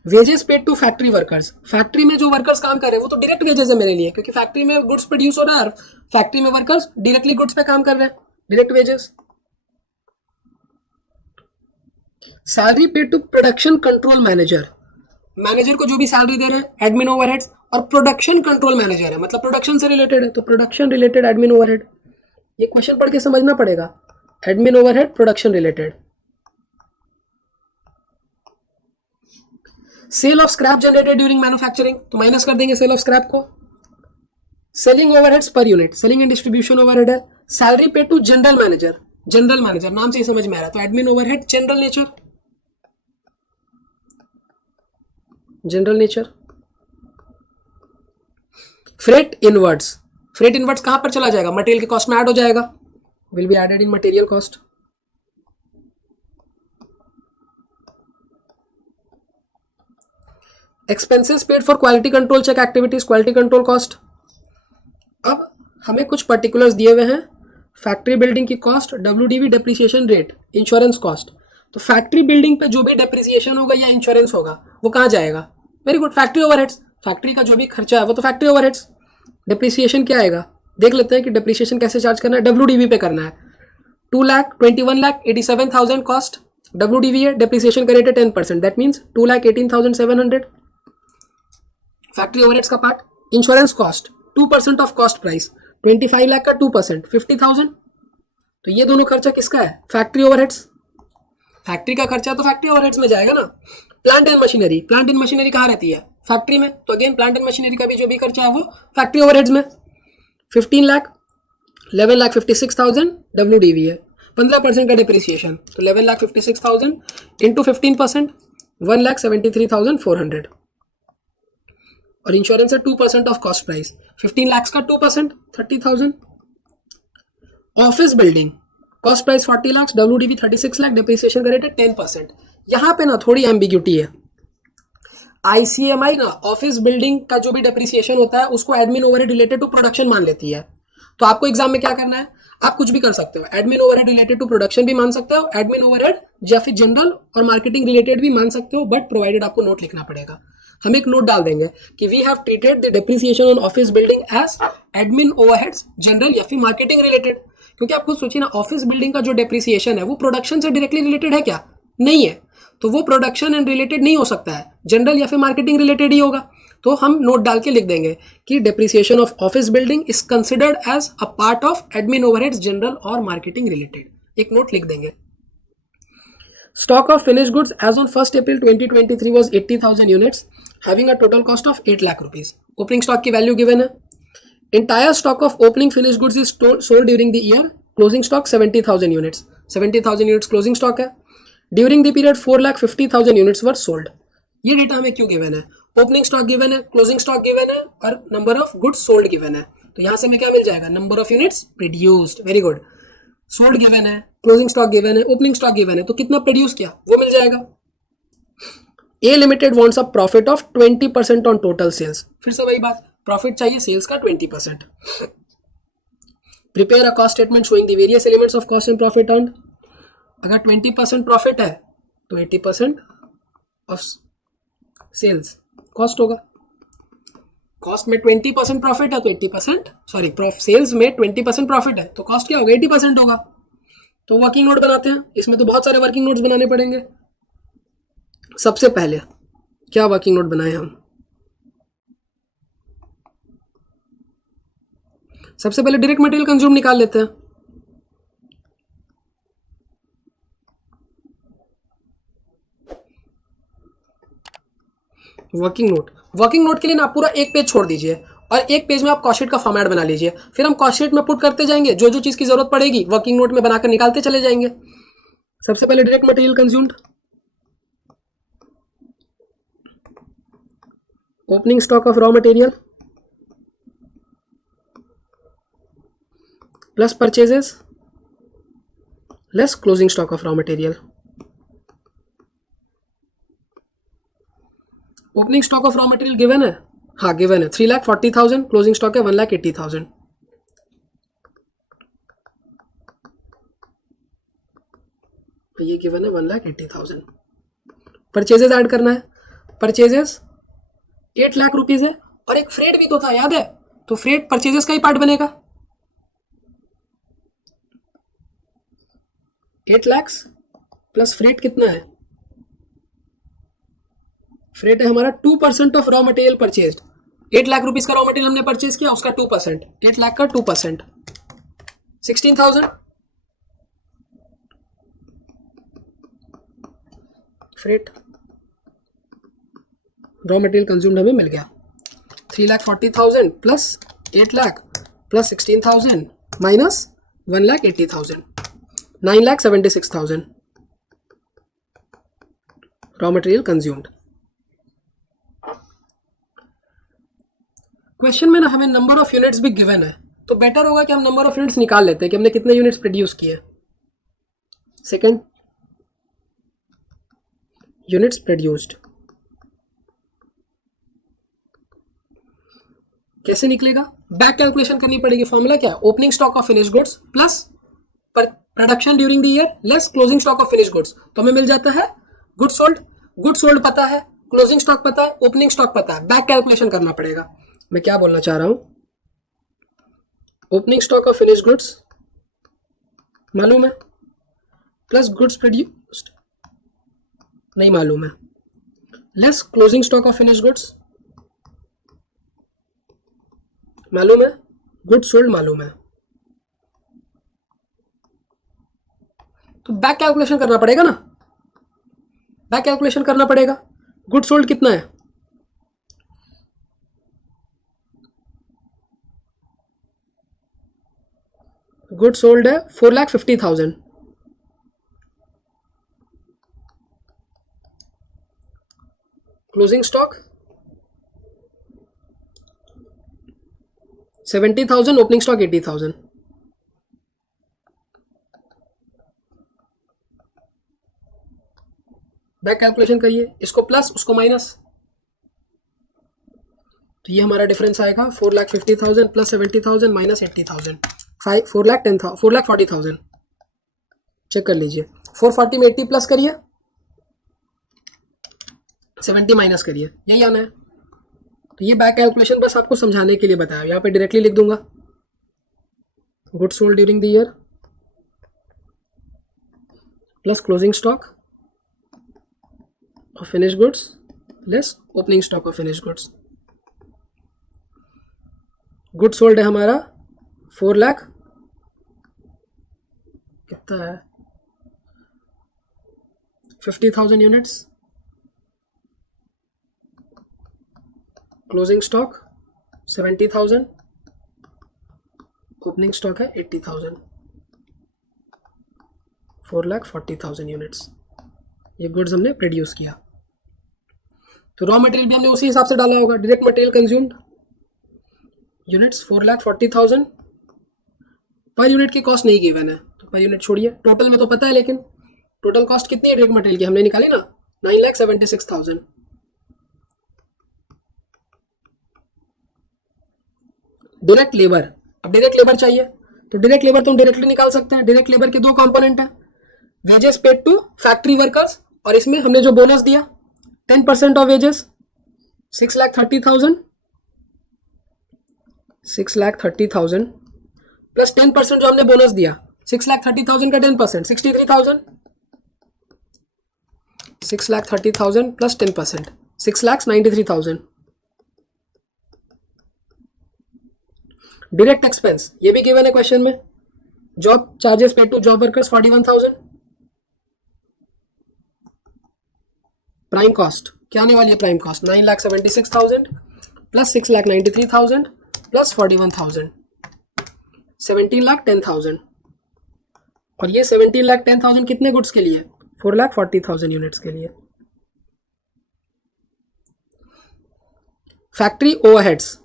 Wages paid to factory workers, factory में जो वर्कर्स काम कर रहे हैं वो तो डायरेक्ट वेजेस है मेरे लिए, क्योंकि फैक्ट्री में गुड्स प्रोड्यूस हो रहा है और फैक्ट्री में वर्कर्स डायरेक्टली गुड्स पे काम कर रहे हैं, direct wages. Salary paid to production control manager, manager को जो भी सैलरी दे रहे हैं एडमिन ओवरहेड्स, और प्रोडक्शन कंट्रोल मैनेजर है मतलब प्रोडक्शन से रिलेटेड है तो प्रोडक्शन रिलेटेड एडमिन ओवरहेड। ये क्वेश्चन पढ़ के समझना पड़ेगा, admin overhead production related. Sale of scrap generated during manufacturing, तो माइनस कर देंगे सेल ऑफ स्क्रैप को। Selling overheads per unit, selling and distribution overhead है। Salary paid to general manager, general manager नाम से ही समझ में आ रहा है, तो admin overhead general nature, general nature. Freight inwards, freight inwards कहां पर चला जाएगा, मटेरियल के कॉस्ट में ऐड हो जाएगा, will be added in material cost. Expenses paid for quality control check activities, quality control cost. अब हमें कुछ पर्टिकुलर्स दिए हुए हैं, फैक्ट्री बिल्डिंग की cost, WDV depreciation rate, insurance cost. तो फैक्ट्री बिल्डिंग पे जो भी डेप्रिसिएशन होगा या इंश्योरेंस होगा वो कहाँ जाएगा, very good, factory overheads, factory का जो भी खर्चा है वो तो फैक्ट्री ओवरहेड्स। डेप्रिसिएशन क्या आएगा, देख लेते हैं कि डेप्रिसिएशन कैसे चार्ज करना है, डब्ल्यूडीवी पे करना है। 2,21,87,000 कॉस्ट डब्ल्यूडीवी है, डेप्रिसिएशन का रेट है 10%, दैट मीन्स 2,18,700। फैक्ट्री ओवरहेड्स का part. Insurance cost 2% of cost price, 25 lakh का 2% 50,000। तो ये दोनों खर्चा किसका है, फैक्ट्री ओवरहेड्स, फैक्ट्री का खर्चा तो फैक्ट्री ओवरहेड्स में जाएगा ना। Plant and machinery, plant and machinery कहाँ रहती है, फैक्ट्री में, तो अगेन प्लांट एंड मशीनरी का भी जो भी खर्चा है वो फैक्ट्री ओवरहेड्स में। 15 लाख, 11,56,000 डब्ल्यूडीवी है, 15% का डिप्रिसिएशन, तो 11,56,000 इंटू 15%, 1,73,400। और इंश्योरेंस है 2% ऑफ कॉस्ट प्राइस, 15 लाख का 2% 30,000। Office building cost price 40 lakh, WDV 36 lakh, depreciation का रेट है 10%। यहाँ पे ना थोड़ी एम्बिग्यूटी है, आईसीएमआई ना ऑफिस बिल्डिंग का जो भी डेप्रिसिएशन होता है उसको admin overhead related to production मान लेती है। तो आपको एग्जाम में क्या करना है, आप कुछ भी कर सकते हो, admin overhead related to production भी मान सकते हो, एडमिन ओवरहेड या फिर जनरल और मार्केटिंग रिलेटेड भी मान सकते हो, बट प्रोवाइडेड आपको नोट लिखना पड़ेगा। हम एक नोट डाल देंगे कि we have treated the depreciation on office building as admin overheads general या फिर मार्केटिंग रिलेटेड। क्योंकि आप खुद सोचिए ना, ऑफिस बिल्डिंग का जो डेप्रिसिएशन है वो प्रोडक्शन से डायरेक्टली रिलेटेड है क्या, नहीं है, तो वो प्रोडक्शन एंड रिलेटेड नहीं हो सकता है, जनरल या फिर मार्केटिंग रिलेटेड ही होगा। तो हम नोट डाल के लिख देंगे कि depreciation of office building is considered as a part of admin overheads general और मार्केटिंग रिलेटेड, एक नोट लिख देंगे। Stock of finished goods as on 1 April 2023 was 80,000 units having a total cost of 8 lakh rupees. Opening stock की value given है। Entire stock of opening finished goods is sold during the year. Closing stock 70,000 units. 70,000 units closing stock है. During the period 4,50,000 units were sold. ये data हमें क्यों given है, opening stock given है, closing stock given है और number of goods sold given है। तो यहां से हमें क्या मिल जाएगा, number of units produced, very good. Sold given है, क्लोजिंग स्टॉक गिवन है, ओपनिंग स्टॉक गिवन है, तो कितना प्रोड्यूस किया वो मिल जाएगा। A limited wants a profit of 20% on total sales, फिर से वही बात, प्रॉफिट चाहिए सेल्स का 20%। Prepare a cost statement showing the various elements of cost and profit earned. अगर 20% प्रॉफिट है तो 80% ऑफ सेल्स कॉस्ट होगा। कॉस्ट में 20% प्रॉफिट है तो 80%, सॉरी सेल्स में 20% प्रॉफिट है तो कॉस्ट क्या होगा, 80% होगा। तो वर्किंग नोट बनाते हैं, इसमें तो बहुत सारे वर्किंग नोट्स बनाने पड़ेंगे। सबसे पहले क्या वर्किंग नोट बनाए हम, सबसे पहले डायरेक्ट मटेरियल कंज्यूम निकाल लेते हैं। वर्किंग नोट, वर्किंग नोट के लिए ना आप पूरा एक पेज छोड़ दीजिए और एक पेज में आप कॉस्ट शीट का फॉर्मेट बना लीजिए, फिर हम कॉस्ट शीट में पुट करते जाएंगे, जो जो चीज की जरूरत पड़ेगी वर्किंग नोट में बनाकर निकालते चले जाएंगे। सबसे पहले direct material consumed, opening stock of raw material plus purchases less closing stock of raw material. Opening stock of raw material given है, हाँ गिवन है 3,40,000, क्लोजिंग स्टॉक है 1,80,000। ये गिवन है 1,80,000। परचेजेस ऐड करना है, परचेजेस 8 लाख रुपीज है, और एक फ्रेट भी तो था, याद है? तो फ्रेट परचेजेस का ही पार्ट बनेगा। 8 लाख प्लस फ्रेट कितना है? फ्रेट है हमारा 2% of raw material purchase. 8 lakh rupees का रॉ मटेरियल हमने परचेज किया, उसका 2%, 8 लाख का 2%, 16,000। फ्रेट रॉ मटेरियल कंज्यूम्ड हमें मिल गया 3,40,000 plus 8 lakh plus 16,000 minus 1,80,000, 9,76,000 raw material consumed. Question में ना हमें नंबर ऑफ यूनिट्स भी गिवन है, तो बेटर होगा कि हम नंबर ऑफ यूनिट्स निकाल लेते हैं कि हमने कितने यूनिट्स प्रोड्यूस किए। सेकंड, यूनिट्स प्रोड्यूस्ड कैसे निकलेगा? बैक कैलकुलेशन करनी पड़ेगी। फॉर्मूला क्या है? Opening stock of finish goods plus production during the year less closing stock of finish goods. तो हमें मिल जाता है गुड सोल्ड पता है, क्लोजिंग स्टॉक पता है, ओपनिंग स्टॉक पता है, बैक कैलकुलेशन करना पड़ेगा। मैं क्या बोलना चाह रहा हूं, opening stock of finish goods मालूम है, प्लस गुड्स प्रोड्यूस्ड नहीं मालूम है, less closing stock of finish goods मालूम है, गुड सोल्ड मालूम है। तो बैक कैलकुलेशन करना पड़ेगा ना, बैक कैलकुलेशन करना पड़ेगा। गुड सोल्ड कितना है? गुड सोल्ड है 4,50,000, closing stock 70,000, opening stock 80,000। Back calculation करिए, इसको प्लस उसको माइनस, तो ये हमारा डिफरेंस आएगा 4,50,000 प्लस 70,000 माइनस 80,000, 4,40,000। चेक कर लीजिए, 440 में 80 प्लस करिए, 70 माइनस करिए, यही आना है। तो ये बैक कैलकुलेशन बस आपको समझाने के लिए बताया, यहाँ पे डायरेक्टली लिख दूंगा good sold during the year plus closing stock of finish goods less opening stock of finish goods. Good sold है हमारा 4 लाख, कितना है 50,000 units, closing stock 70,000, opening stock है 80,000, 4,40,000 यूनिट्स। ये गुड्स हमने प्रोड्यूस किया। तो रॉ मटेरियल भी हमने उसी हिसाब से डाला होगा, direct material consumed units 4,40,000। Per unit की कॉस्ट नहीं गिवन है तो पर यूनिट छोड़िए, टोटल में तो पता है, लेकिन टोटल कॉस्ट कितनी है डायरेक्ट मटेरियल की हमने निकाली ना, 9,76,000। डायरेक्ट लेबर, अब डायरेक्ट लेबर चाहिए तो डायरेक्ट लेबर तुम डायरेक्टली निकाल सकते हैं। डायरेक्ट लेबर के दो कंपोनेंट हैं, wages paid to factory workers, और इसमें हमने जो बोनस दिया 10% ऑफ वेजेस 6,30,000, 6,30,000 प्लस 10% जो हमने बोनस दिया 6,30,000 का 10% 63,000, 6,30,000 प्लस 10% 6,93,000। डायरेक्ट एक्सपेंस ये भी गिवन है क्वेश्चन में, job charges paid to job workers 41,000। Prime cost क्या आने वाली है? Prime cost 9,76,000 plus 6,93,000 plus 41,000, 17,10,000। और ये 17,10,000 कितने गुड्स के लिए? 4,40,000 यूनिट्स के लिए। फैक्ट्री ओवरहेड्स,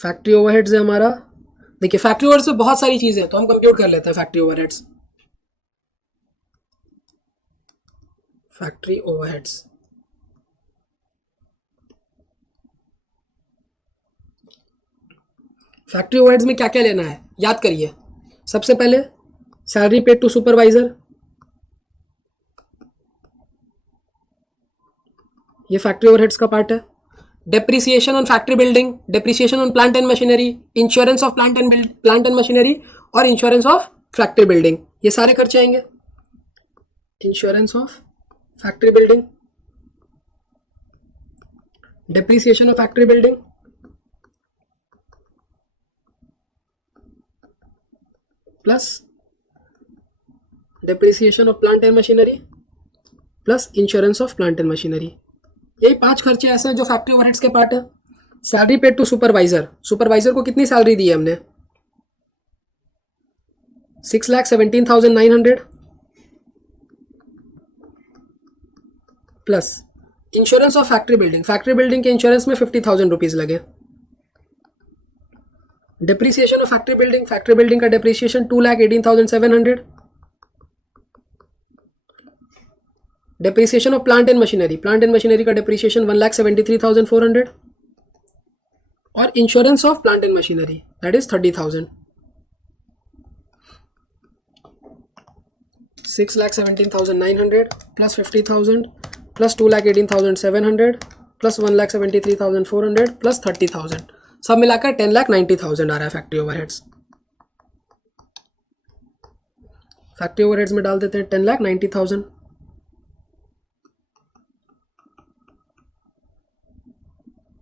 फैक्ट्री ओवरहेड्स है हमारा, देखिए फैक्ट्री ओवरहेड्स में बहुत सारी चीजें हैं तो हम कंप्यूट कर लेते हैं factory overheads. Factory overheads factory overheads में क्या क्या लेना है याद करिए। सबसे पहले सैलरी पेड टू सुपरवाइजर, ये फैक्ट्री ओवरहेड्स का पार्ट है। Depreciation on factory building, depreciation on plant and machinery, insurance of plant and machinery और इंश्योरेंस ऑफ फैक्ट्री बिल्डिंग, ये सारे खर्चे आएंगे। Insurance of factory building, depreciation of factory building, plus depreciation of plant and machinery, plus insurance of plant and machinery. यही 5 खर्चे ऐसे हैं जो फैक्ट्री ओवरहेड्स के पार्ट है। Salary paid to supervisor, supervisor को कितनी सैलरी दी है हमने? 6,17,900 plus insurance of factory building, factory building के इंश्योरेंस में 50,000 रुपीज लगे। Depreciation of factory building, factory building का depreciation 2,18,700। Depreciation of plant and machinery, plant and machinery का डेप्रिसिएशन 1,73,400 और insurance of plant and machinery that is 30,000। 6,17,900 plus 50,000 plus 2,18,700 plus 1,73,400 plus 30,000, सब मिलाकर 10,90,000 आ रहा है फैक्ट्री ओवरहेड्स। फैक्ट्री ओवरहेड्स में डाल देते हैं 10,90,000।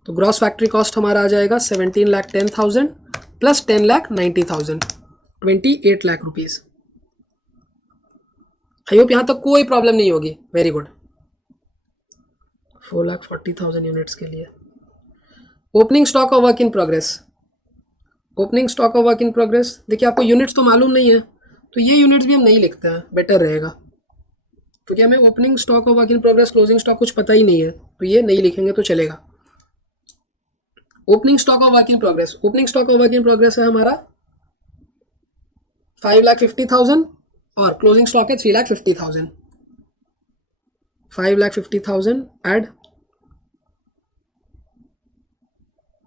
तो ग्रॉस फैक्ट्री कॉस्ट हमारा आ जाएगा 17,10,000 plus 10,90,000, 28 lakh rupees. I hope यहां तक कोई प्रॉब्लम नहीं होगी। Very good. 4,40,000 यूनिट्स के लिए ओपनिंग स्टॉक और work in progress, opening stock और वर्क इन प्रोग्रेस, देखिए आपको यूनिट्स तो मालूम नहीं है तो ये यूनिट्स भी हम नहीं लिखते हैं, बेटर रहेगा, क्योंकि हमें ओपनिंग स्टॉक और work in progress closing stock कुछ पता ही नहीं है, तो ये नहीं लिखेंगे तो चलेगा। ओपनिंग स्टॉक और work in progress, opening stock और वर्क इन प्रोग्रेस है हमारा 5,50,000 और क्लोजिंग स्टॉक है 3,50,000। 5,50,000 add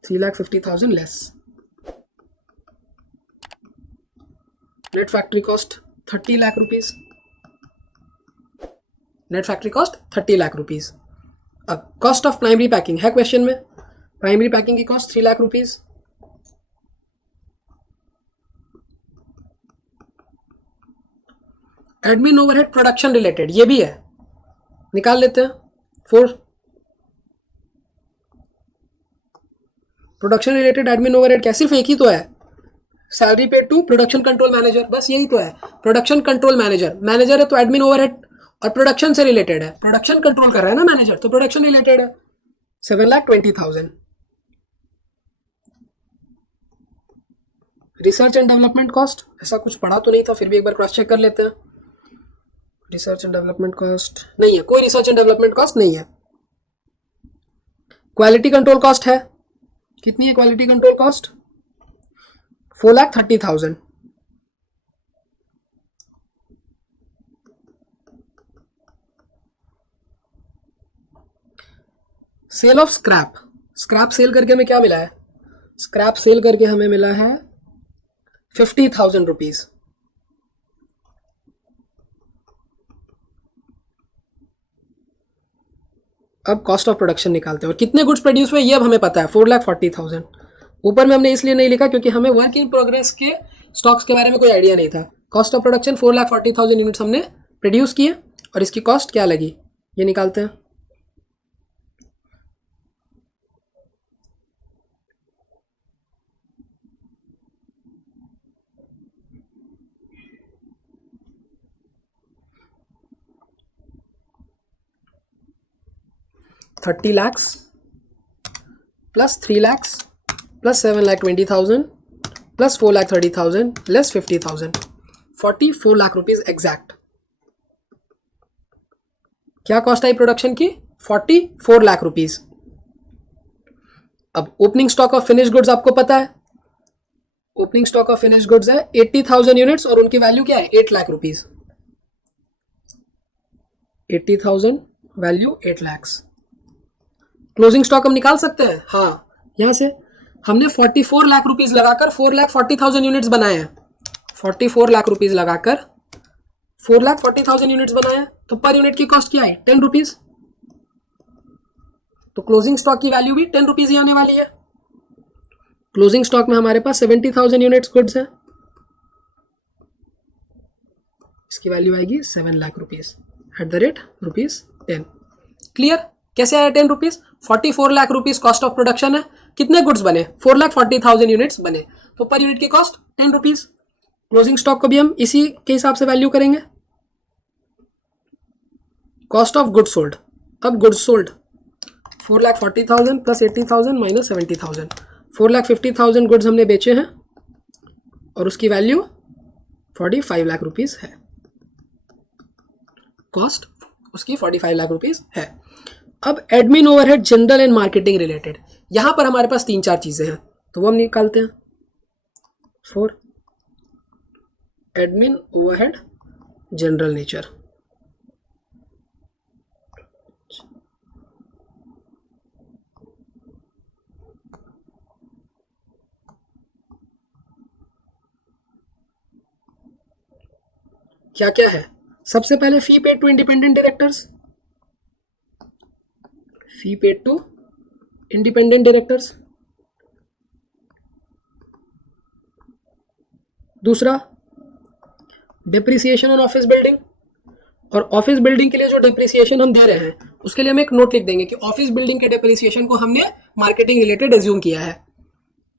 3,50,000 less. Net factory cost 30 lakh rupees, net factory cost 30 lakh rupees. अब कॉस्ट ऑफ प्राइमरी पैकिंग है क्वेश्चन में, प्राइमरी पैकिंग की cost 3 lakh rupees. Admin overhead production related ये भी है, निकाल लेते हैं। 4 प्रोडक्शन रिलेटेड एडमिन ओवरहेड क्या, सिर्फ एक ही तो है, salary paid to production control manager, बस यही तो है। प्रोडक्शन कंट्रोल मैनेजर, मैनेजर है तो एडमिन ओवरहेड और प्रोडक्शन से रिलेटेड है, प्रोडक्शन कंट्रोल कर रहा है ना मैनेजर, तो प्रोडक्शन रिलेटेड है। 7,20,000। रिसर्च एंड डेवलपमेंट कॉस्ट, ऐसा कुछ पढ़ा तो नहीं था, फिर भी एक बार क्रॉस चेक कर लेते हैं। रिसर्च एंड डेवलपमेंट कॉस्ट नहीं है, कोई रिसर्च एंड डेवलपमेंट कॉस्ट नहीं है। क्वालिटी कंट्रोल कॉस्ट है, कितनी है quality control cost? 4,30,000। Sale of scrap, scrap sale करके हमें क्या मिला है? स्क्रैप सेल करके हमें मिला है 50,000 रुपीज। अब कॉस्ट ऑफ प्रोडक्शन निकालते हैं और कितने गुड्स प्रोड्यूस हुए ये अब हमें पता है, 4,40,000। ऊपर में हमने इसलिए नहीं लिखा क्योंकि हमें वर्क इन प्रोग्रेस के स्टॉक्स के बारे में कोई आइडिया नहीं था। कॉस्ट ऑफ प्रोडक्शन 4,40,000 यूनिट्स हमने प्रोड्यूस किए और इसकी कॉस्ट क्या लगी ये निकालते हैं। $30 lakhs plus 3 lakhs plus 7,20,000 plus 4,30,000 less 50,000, 44 lakh rupees exact. क्या कॉस्ट आई प्रोडक्शन की? 44 लाख रुपीज। अब opening stock of finish goods आपको पता है, opening stock of finish goods है 80,000 यूनिट्स और उनकी वैल्यू क्या है? 8 lakh rupees. 80,000 value 8 lakh. Closing stock हम निकाल सकते हैं, हाँ, यहां से हमने 44 लाख रुपीज लगाकर 4,40,000 यूनिट्स बनाए हैं। 44 लाख रुपीज लगाकर 4,40,000 यूनिट्स बनाए हैं, तो पर यूनिट की कॉस्ट क्या है? 10 रुपीज। तो क्लोजिंग स्टॉक की वैल्यू भी 10 रुपीज ही आने वाली है। क्लोजिंग स्टॉक में हमारे पास 70,000 यूनिट्स गुड्स है, इसकी वैल्यू आएगी 7 lakh rupees eight the rate ₹10। Clear? कैसे आया 10 rupees? 44 lakh rupees cost of production है, कितने गुड्स बने? 4,40,000 यूनिट्स बने, तो पर यूनिट की कॉस्ट 10 रुपीज। क्लोजिंग स्टॉक को भी हम इसी के हिसाब से वैल्यू करेंगे, कॉस्ट ऑफ गुड्स सोल्ड। अब goods sold 4,40,000 plus 80,000 minus 70,000, 4,50,000 goods हमने बेचे हैं और उसकी वैल्यू 45 लाख रुपीज है। कॉस्ट उसकी 45 लाख रुपीज है। अब admin overhead, general and marketing related, यहां पर हमारे पास 3-4 चीजें हैं, तो वो हम निकालते हैं। 4 एडमिन ओवरहेड जनरल नेचर, क्या क्या है? सबसे पहले fee paid to independent directors, fee paid to independent directors. दूसरा डिप्रिसिएशन ऑन ऑफिस बिल्डिंग, और ऑफिस बिल्डिंग के लिए जो डिप्रिसिएशन हम दे रहे हैं उसके लिए हम एक नोट लिख देंगे कि ऑफिस बिल्डिंग के डिप्रिसिएशन को हमने मार्केटिंग रिलेटेड एज्यूम किया है,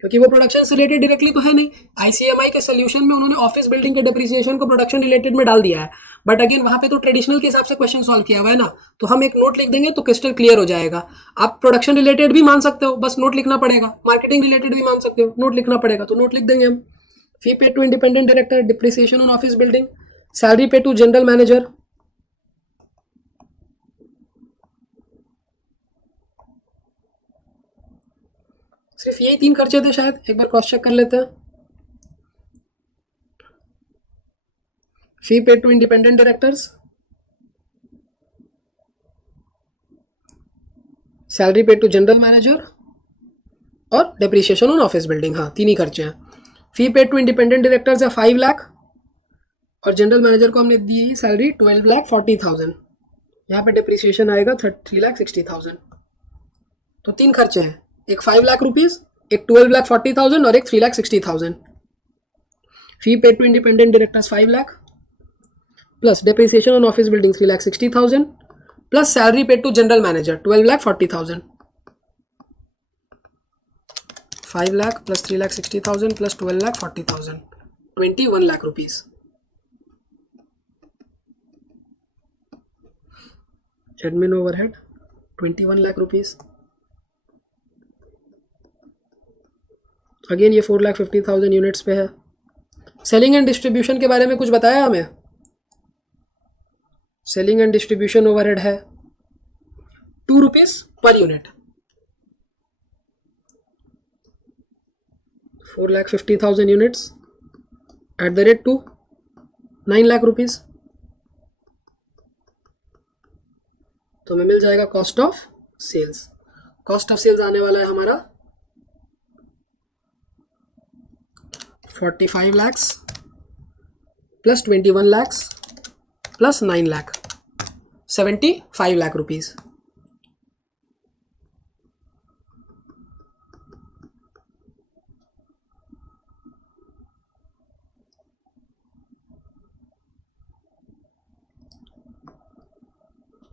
क्योंकि वो प्रोडक्शन से रिलेटेड डायरेक्टली तो है नहीं। आईसीएमआई के सोल्यूशन में उन्होंने ऑफिस बिल्डिंग के डिप्रिसिएशन को प्रोडक्शन रिलेटेड में डाल दिया है, बट अगेन वहां पे तो ट्रेडिशनल के हिसाब से क्वेश्चन सॉल्व किया हुआ है ना, तो हम एक नोट लिख देंगे तो क्रिस्टल क्लियर हो जाएगा। आप प्रोडक्शन रिलेटेड भी मान सकते हो, बस नोट लिखना पड़ेगा, मार्केटिंग रिलेटेड भी मान सकते हो, नोट लिखना पड़ेगा, तो नोट लिख देंगे हम। Fee paid to independent director, depreciation on office building, salary pay to general manager, सिर्फ यही 3 खर्चे थे शायद, एक बार क्रॉस चेक कर लेते हैं। Fee paid to independent directors, salary paid to general manager और डिप्रिसिएशन ऑन ऑफिस बिल्डिंग, हाँ 3 ही खर्चे हैं। Fee paid to independent directors है 5 लाख और जनरल मैनेजर को हमने दी सैलरी 12,40,000, यहाँ पे डिप्रिसिएशन आएगा 3,60,000। तो 3 खर्चे हैं, एक 5 लाख रुपीज, एक 12,40,000 और एक 3,60,000। Fee paid to independent directors 5 lakh plus depreciation on office building 3,60,000 plus salary paid to general manager 12,40,000। 5 lakh plus 3,60,000 plus 12,40,000, 21 lakh rupees. Admin overhead 21 lakh rupees. Again ये 4,50,000 यूनिट्स पे है। सेलिंग एंड डिस्ट्रीब्यूशन के बारे में कुछ बताया हमें? सेलिंग एंड डिस्ट्रीब्यूशन ओवरहेड है 2 rupees per unit, 4,50,000 units at the rate 2, 9 lakh rupees. तो हमें मिल जाएगा cost of sales. Cost of sales आने वाला है हमारा 45 lakhs plus 21 lakhs plus 9 lakh, 75 lakh rupees.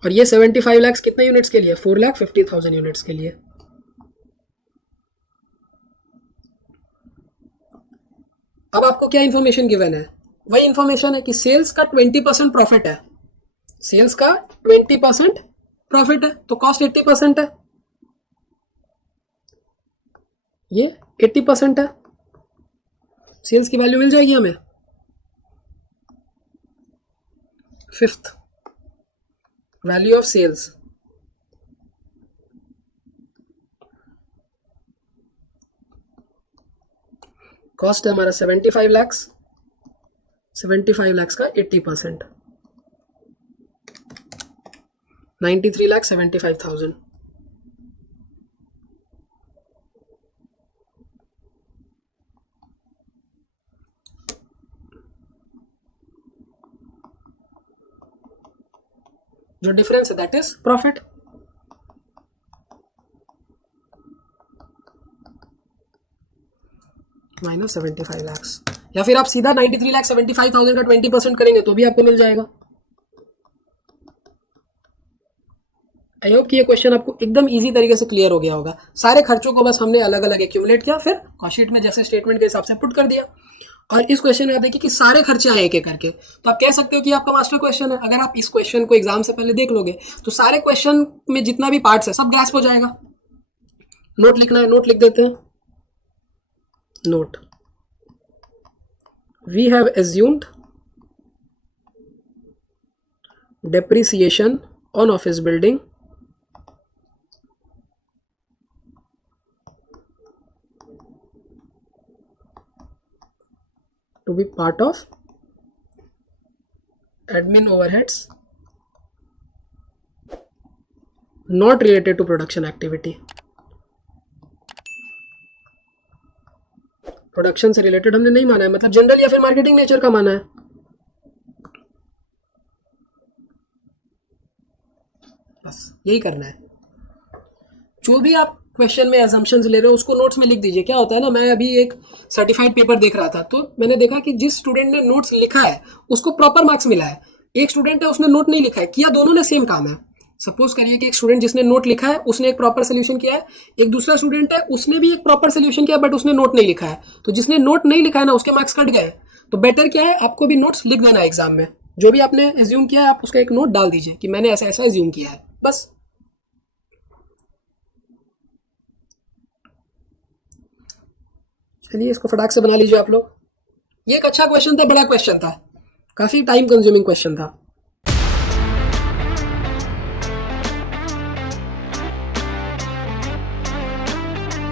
और ये 75 lakhs कितने यूनिट्स के लिए? 4,50,000 यूनिट्स के लिए। अब आपको क्या इंफॉर्मेशन गिवन है? वही इंफॉर्मेशन है कि सेल्स का 20% प्रॉफिट है, सेल्स का 20% प्रॉफिट है, तो कॉस्ट 80% है, ये 80% है। सेल्स की वैल्यू मिल जाएगी हमें। Fifth, value of sales, cost है हमारा 75 lakhs, 75 lakhs का 80%, 93,75,000। जो डिफरेंस है that is profit. Minus 75 lakhs, या फिर आप सीधा 93,75,000 का 20% करेंगे तो भी आपको मिल जाएगा। आई होप कि ये क्वेश्चन आपको एकदम इजी तरीके से क्लियर हो गया होगा। सारे खर्चों को बस हमने अलग अलग एक्यूमुलेट किया, फिर कॉस्ट शीट में जैसे स्टेटमेंट के हिसाब से पुट कर दिया। और इस क्वेश्चन में आप देखिए कि सारे खर्चे आए एक एक करके, तो आप कह सकते हो कि आपका मास्टर क्वेश्चन है। अगर आप इस क्वेश्चन को एग्जाम से पहले देख लोगे तो सारे क्वेश्चन में जितना भी पार्ट्स है सब ग्रास्प हो जाएगा। नोट लिखना है, नोट लिख देते हैं। Note, we have assumed depreciation on office building to be part of admin overheads not related to production activity। Production से रिलेटेड हमने नहीं माना है, मतलब जनरल या फिर मार्केटिंग नेचर का माना है। बस यही करना है। जो भी आप क्वेश्चन में एजम्पशंस ले रहे हो उसको नोट्स में लिख दीजिए। क्या होता है ना, मैं अभी एक सर्टिफाइड पेपर देख रहा था तो मैंने देखा कि जिस स्टूडेंट ने नोट्स लिखा है उसको प्रॉपर मार्क्स मिला है। एक स्टूडेंट है उसने नोट नहीं लिखा है, किया दोनों ने सेम काम है। सपोज करिए कि एक स्टूडेंट जिसने नोट लिखा है उसने एक प्रॉपर सोल्यूशन किया है, एक दूसरा स्टूडेंट है उसने भी एक प्रॉपर सोल्यूशन किया बट उसने नोट नहीं लिखा है। तो जिसने नोट नहीं लिखा है ना उसके मार्क्स कट गए। तो बेटर क्या है, आपको भी नोट्स लिख देना है एग्जाम में। जो भी आपने एज्यूम किया है आप उसका एक नोट डाल दीजिए कि मैंने ऐसा ऐसा एज्यूम किया है, बस। चलिए इसको फटाक से बना लीजिए आप लोग। ये एक अच्छा क्वेश्चन था, बड़ा क्वेश्चन था, काफी टाइम कंज्यूमिंग क्वेश्चन था।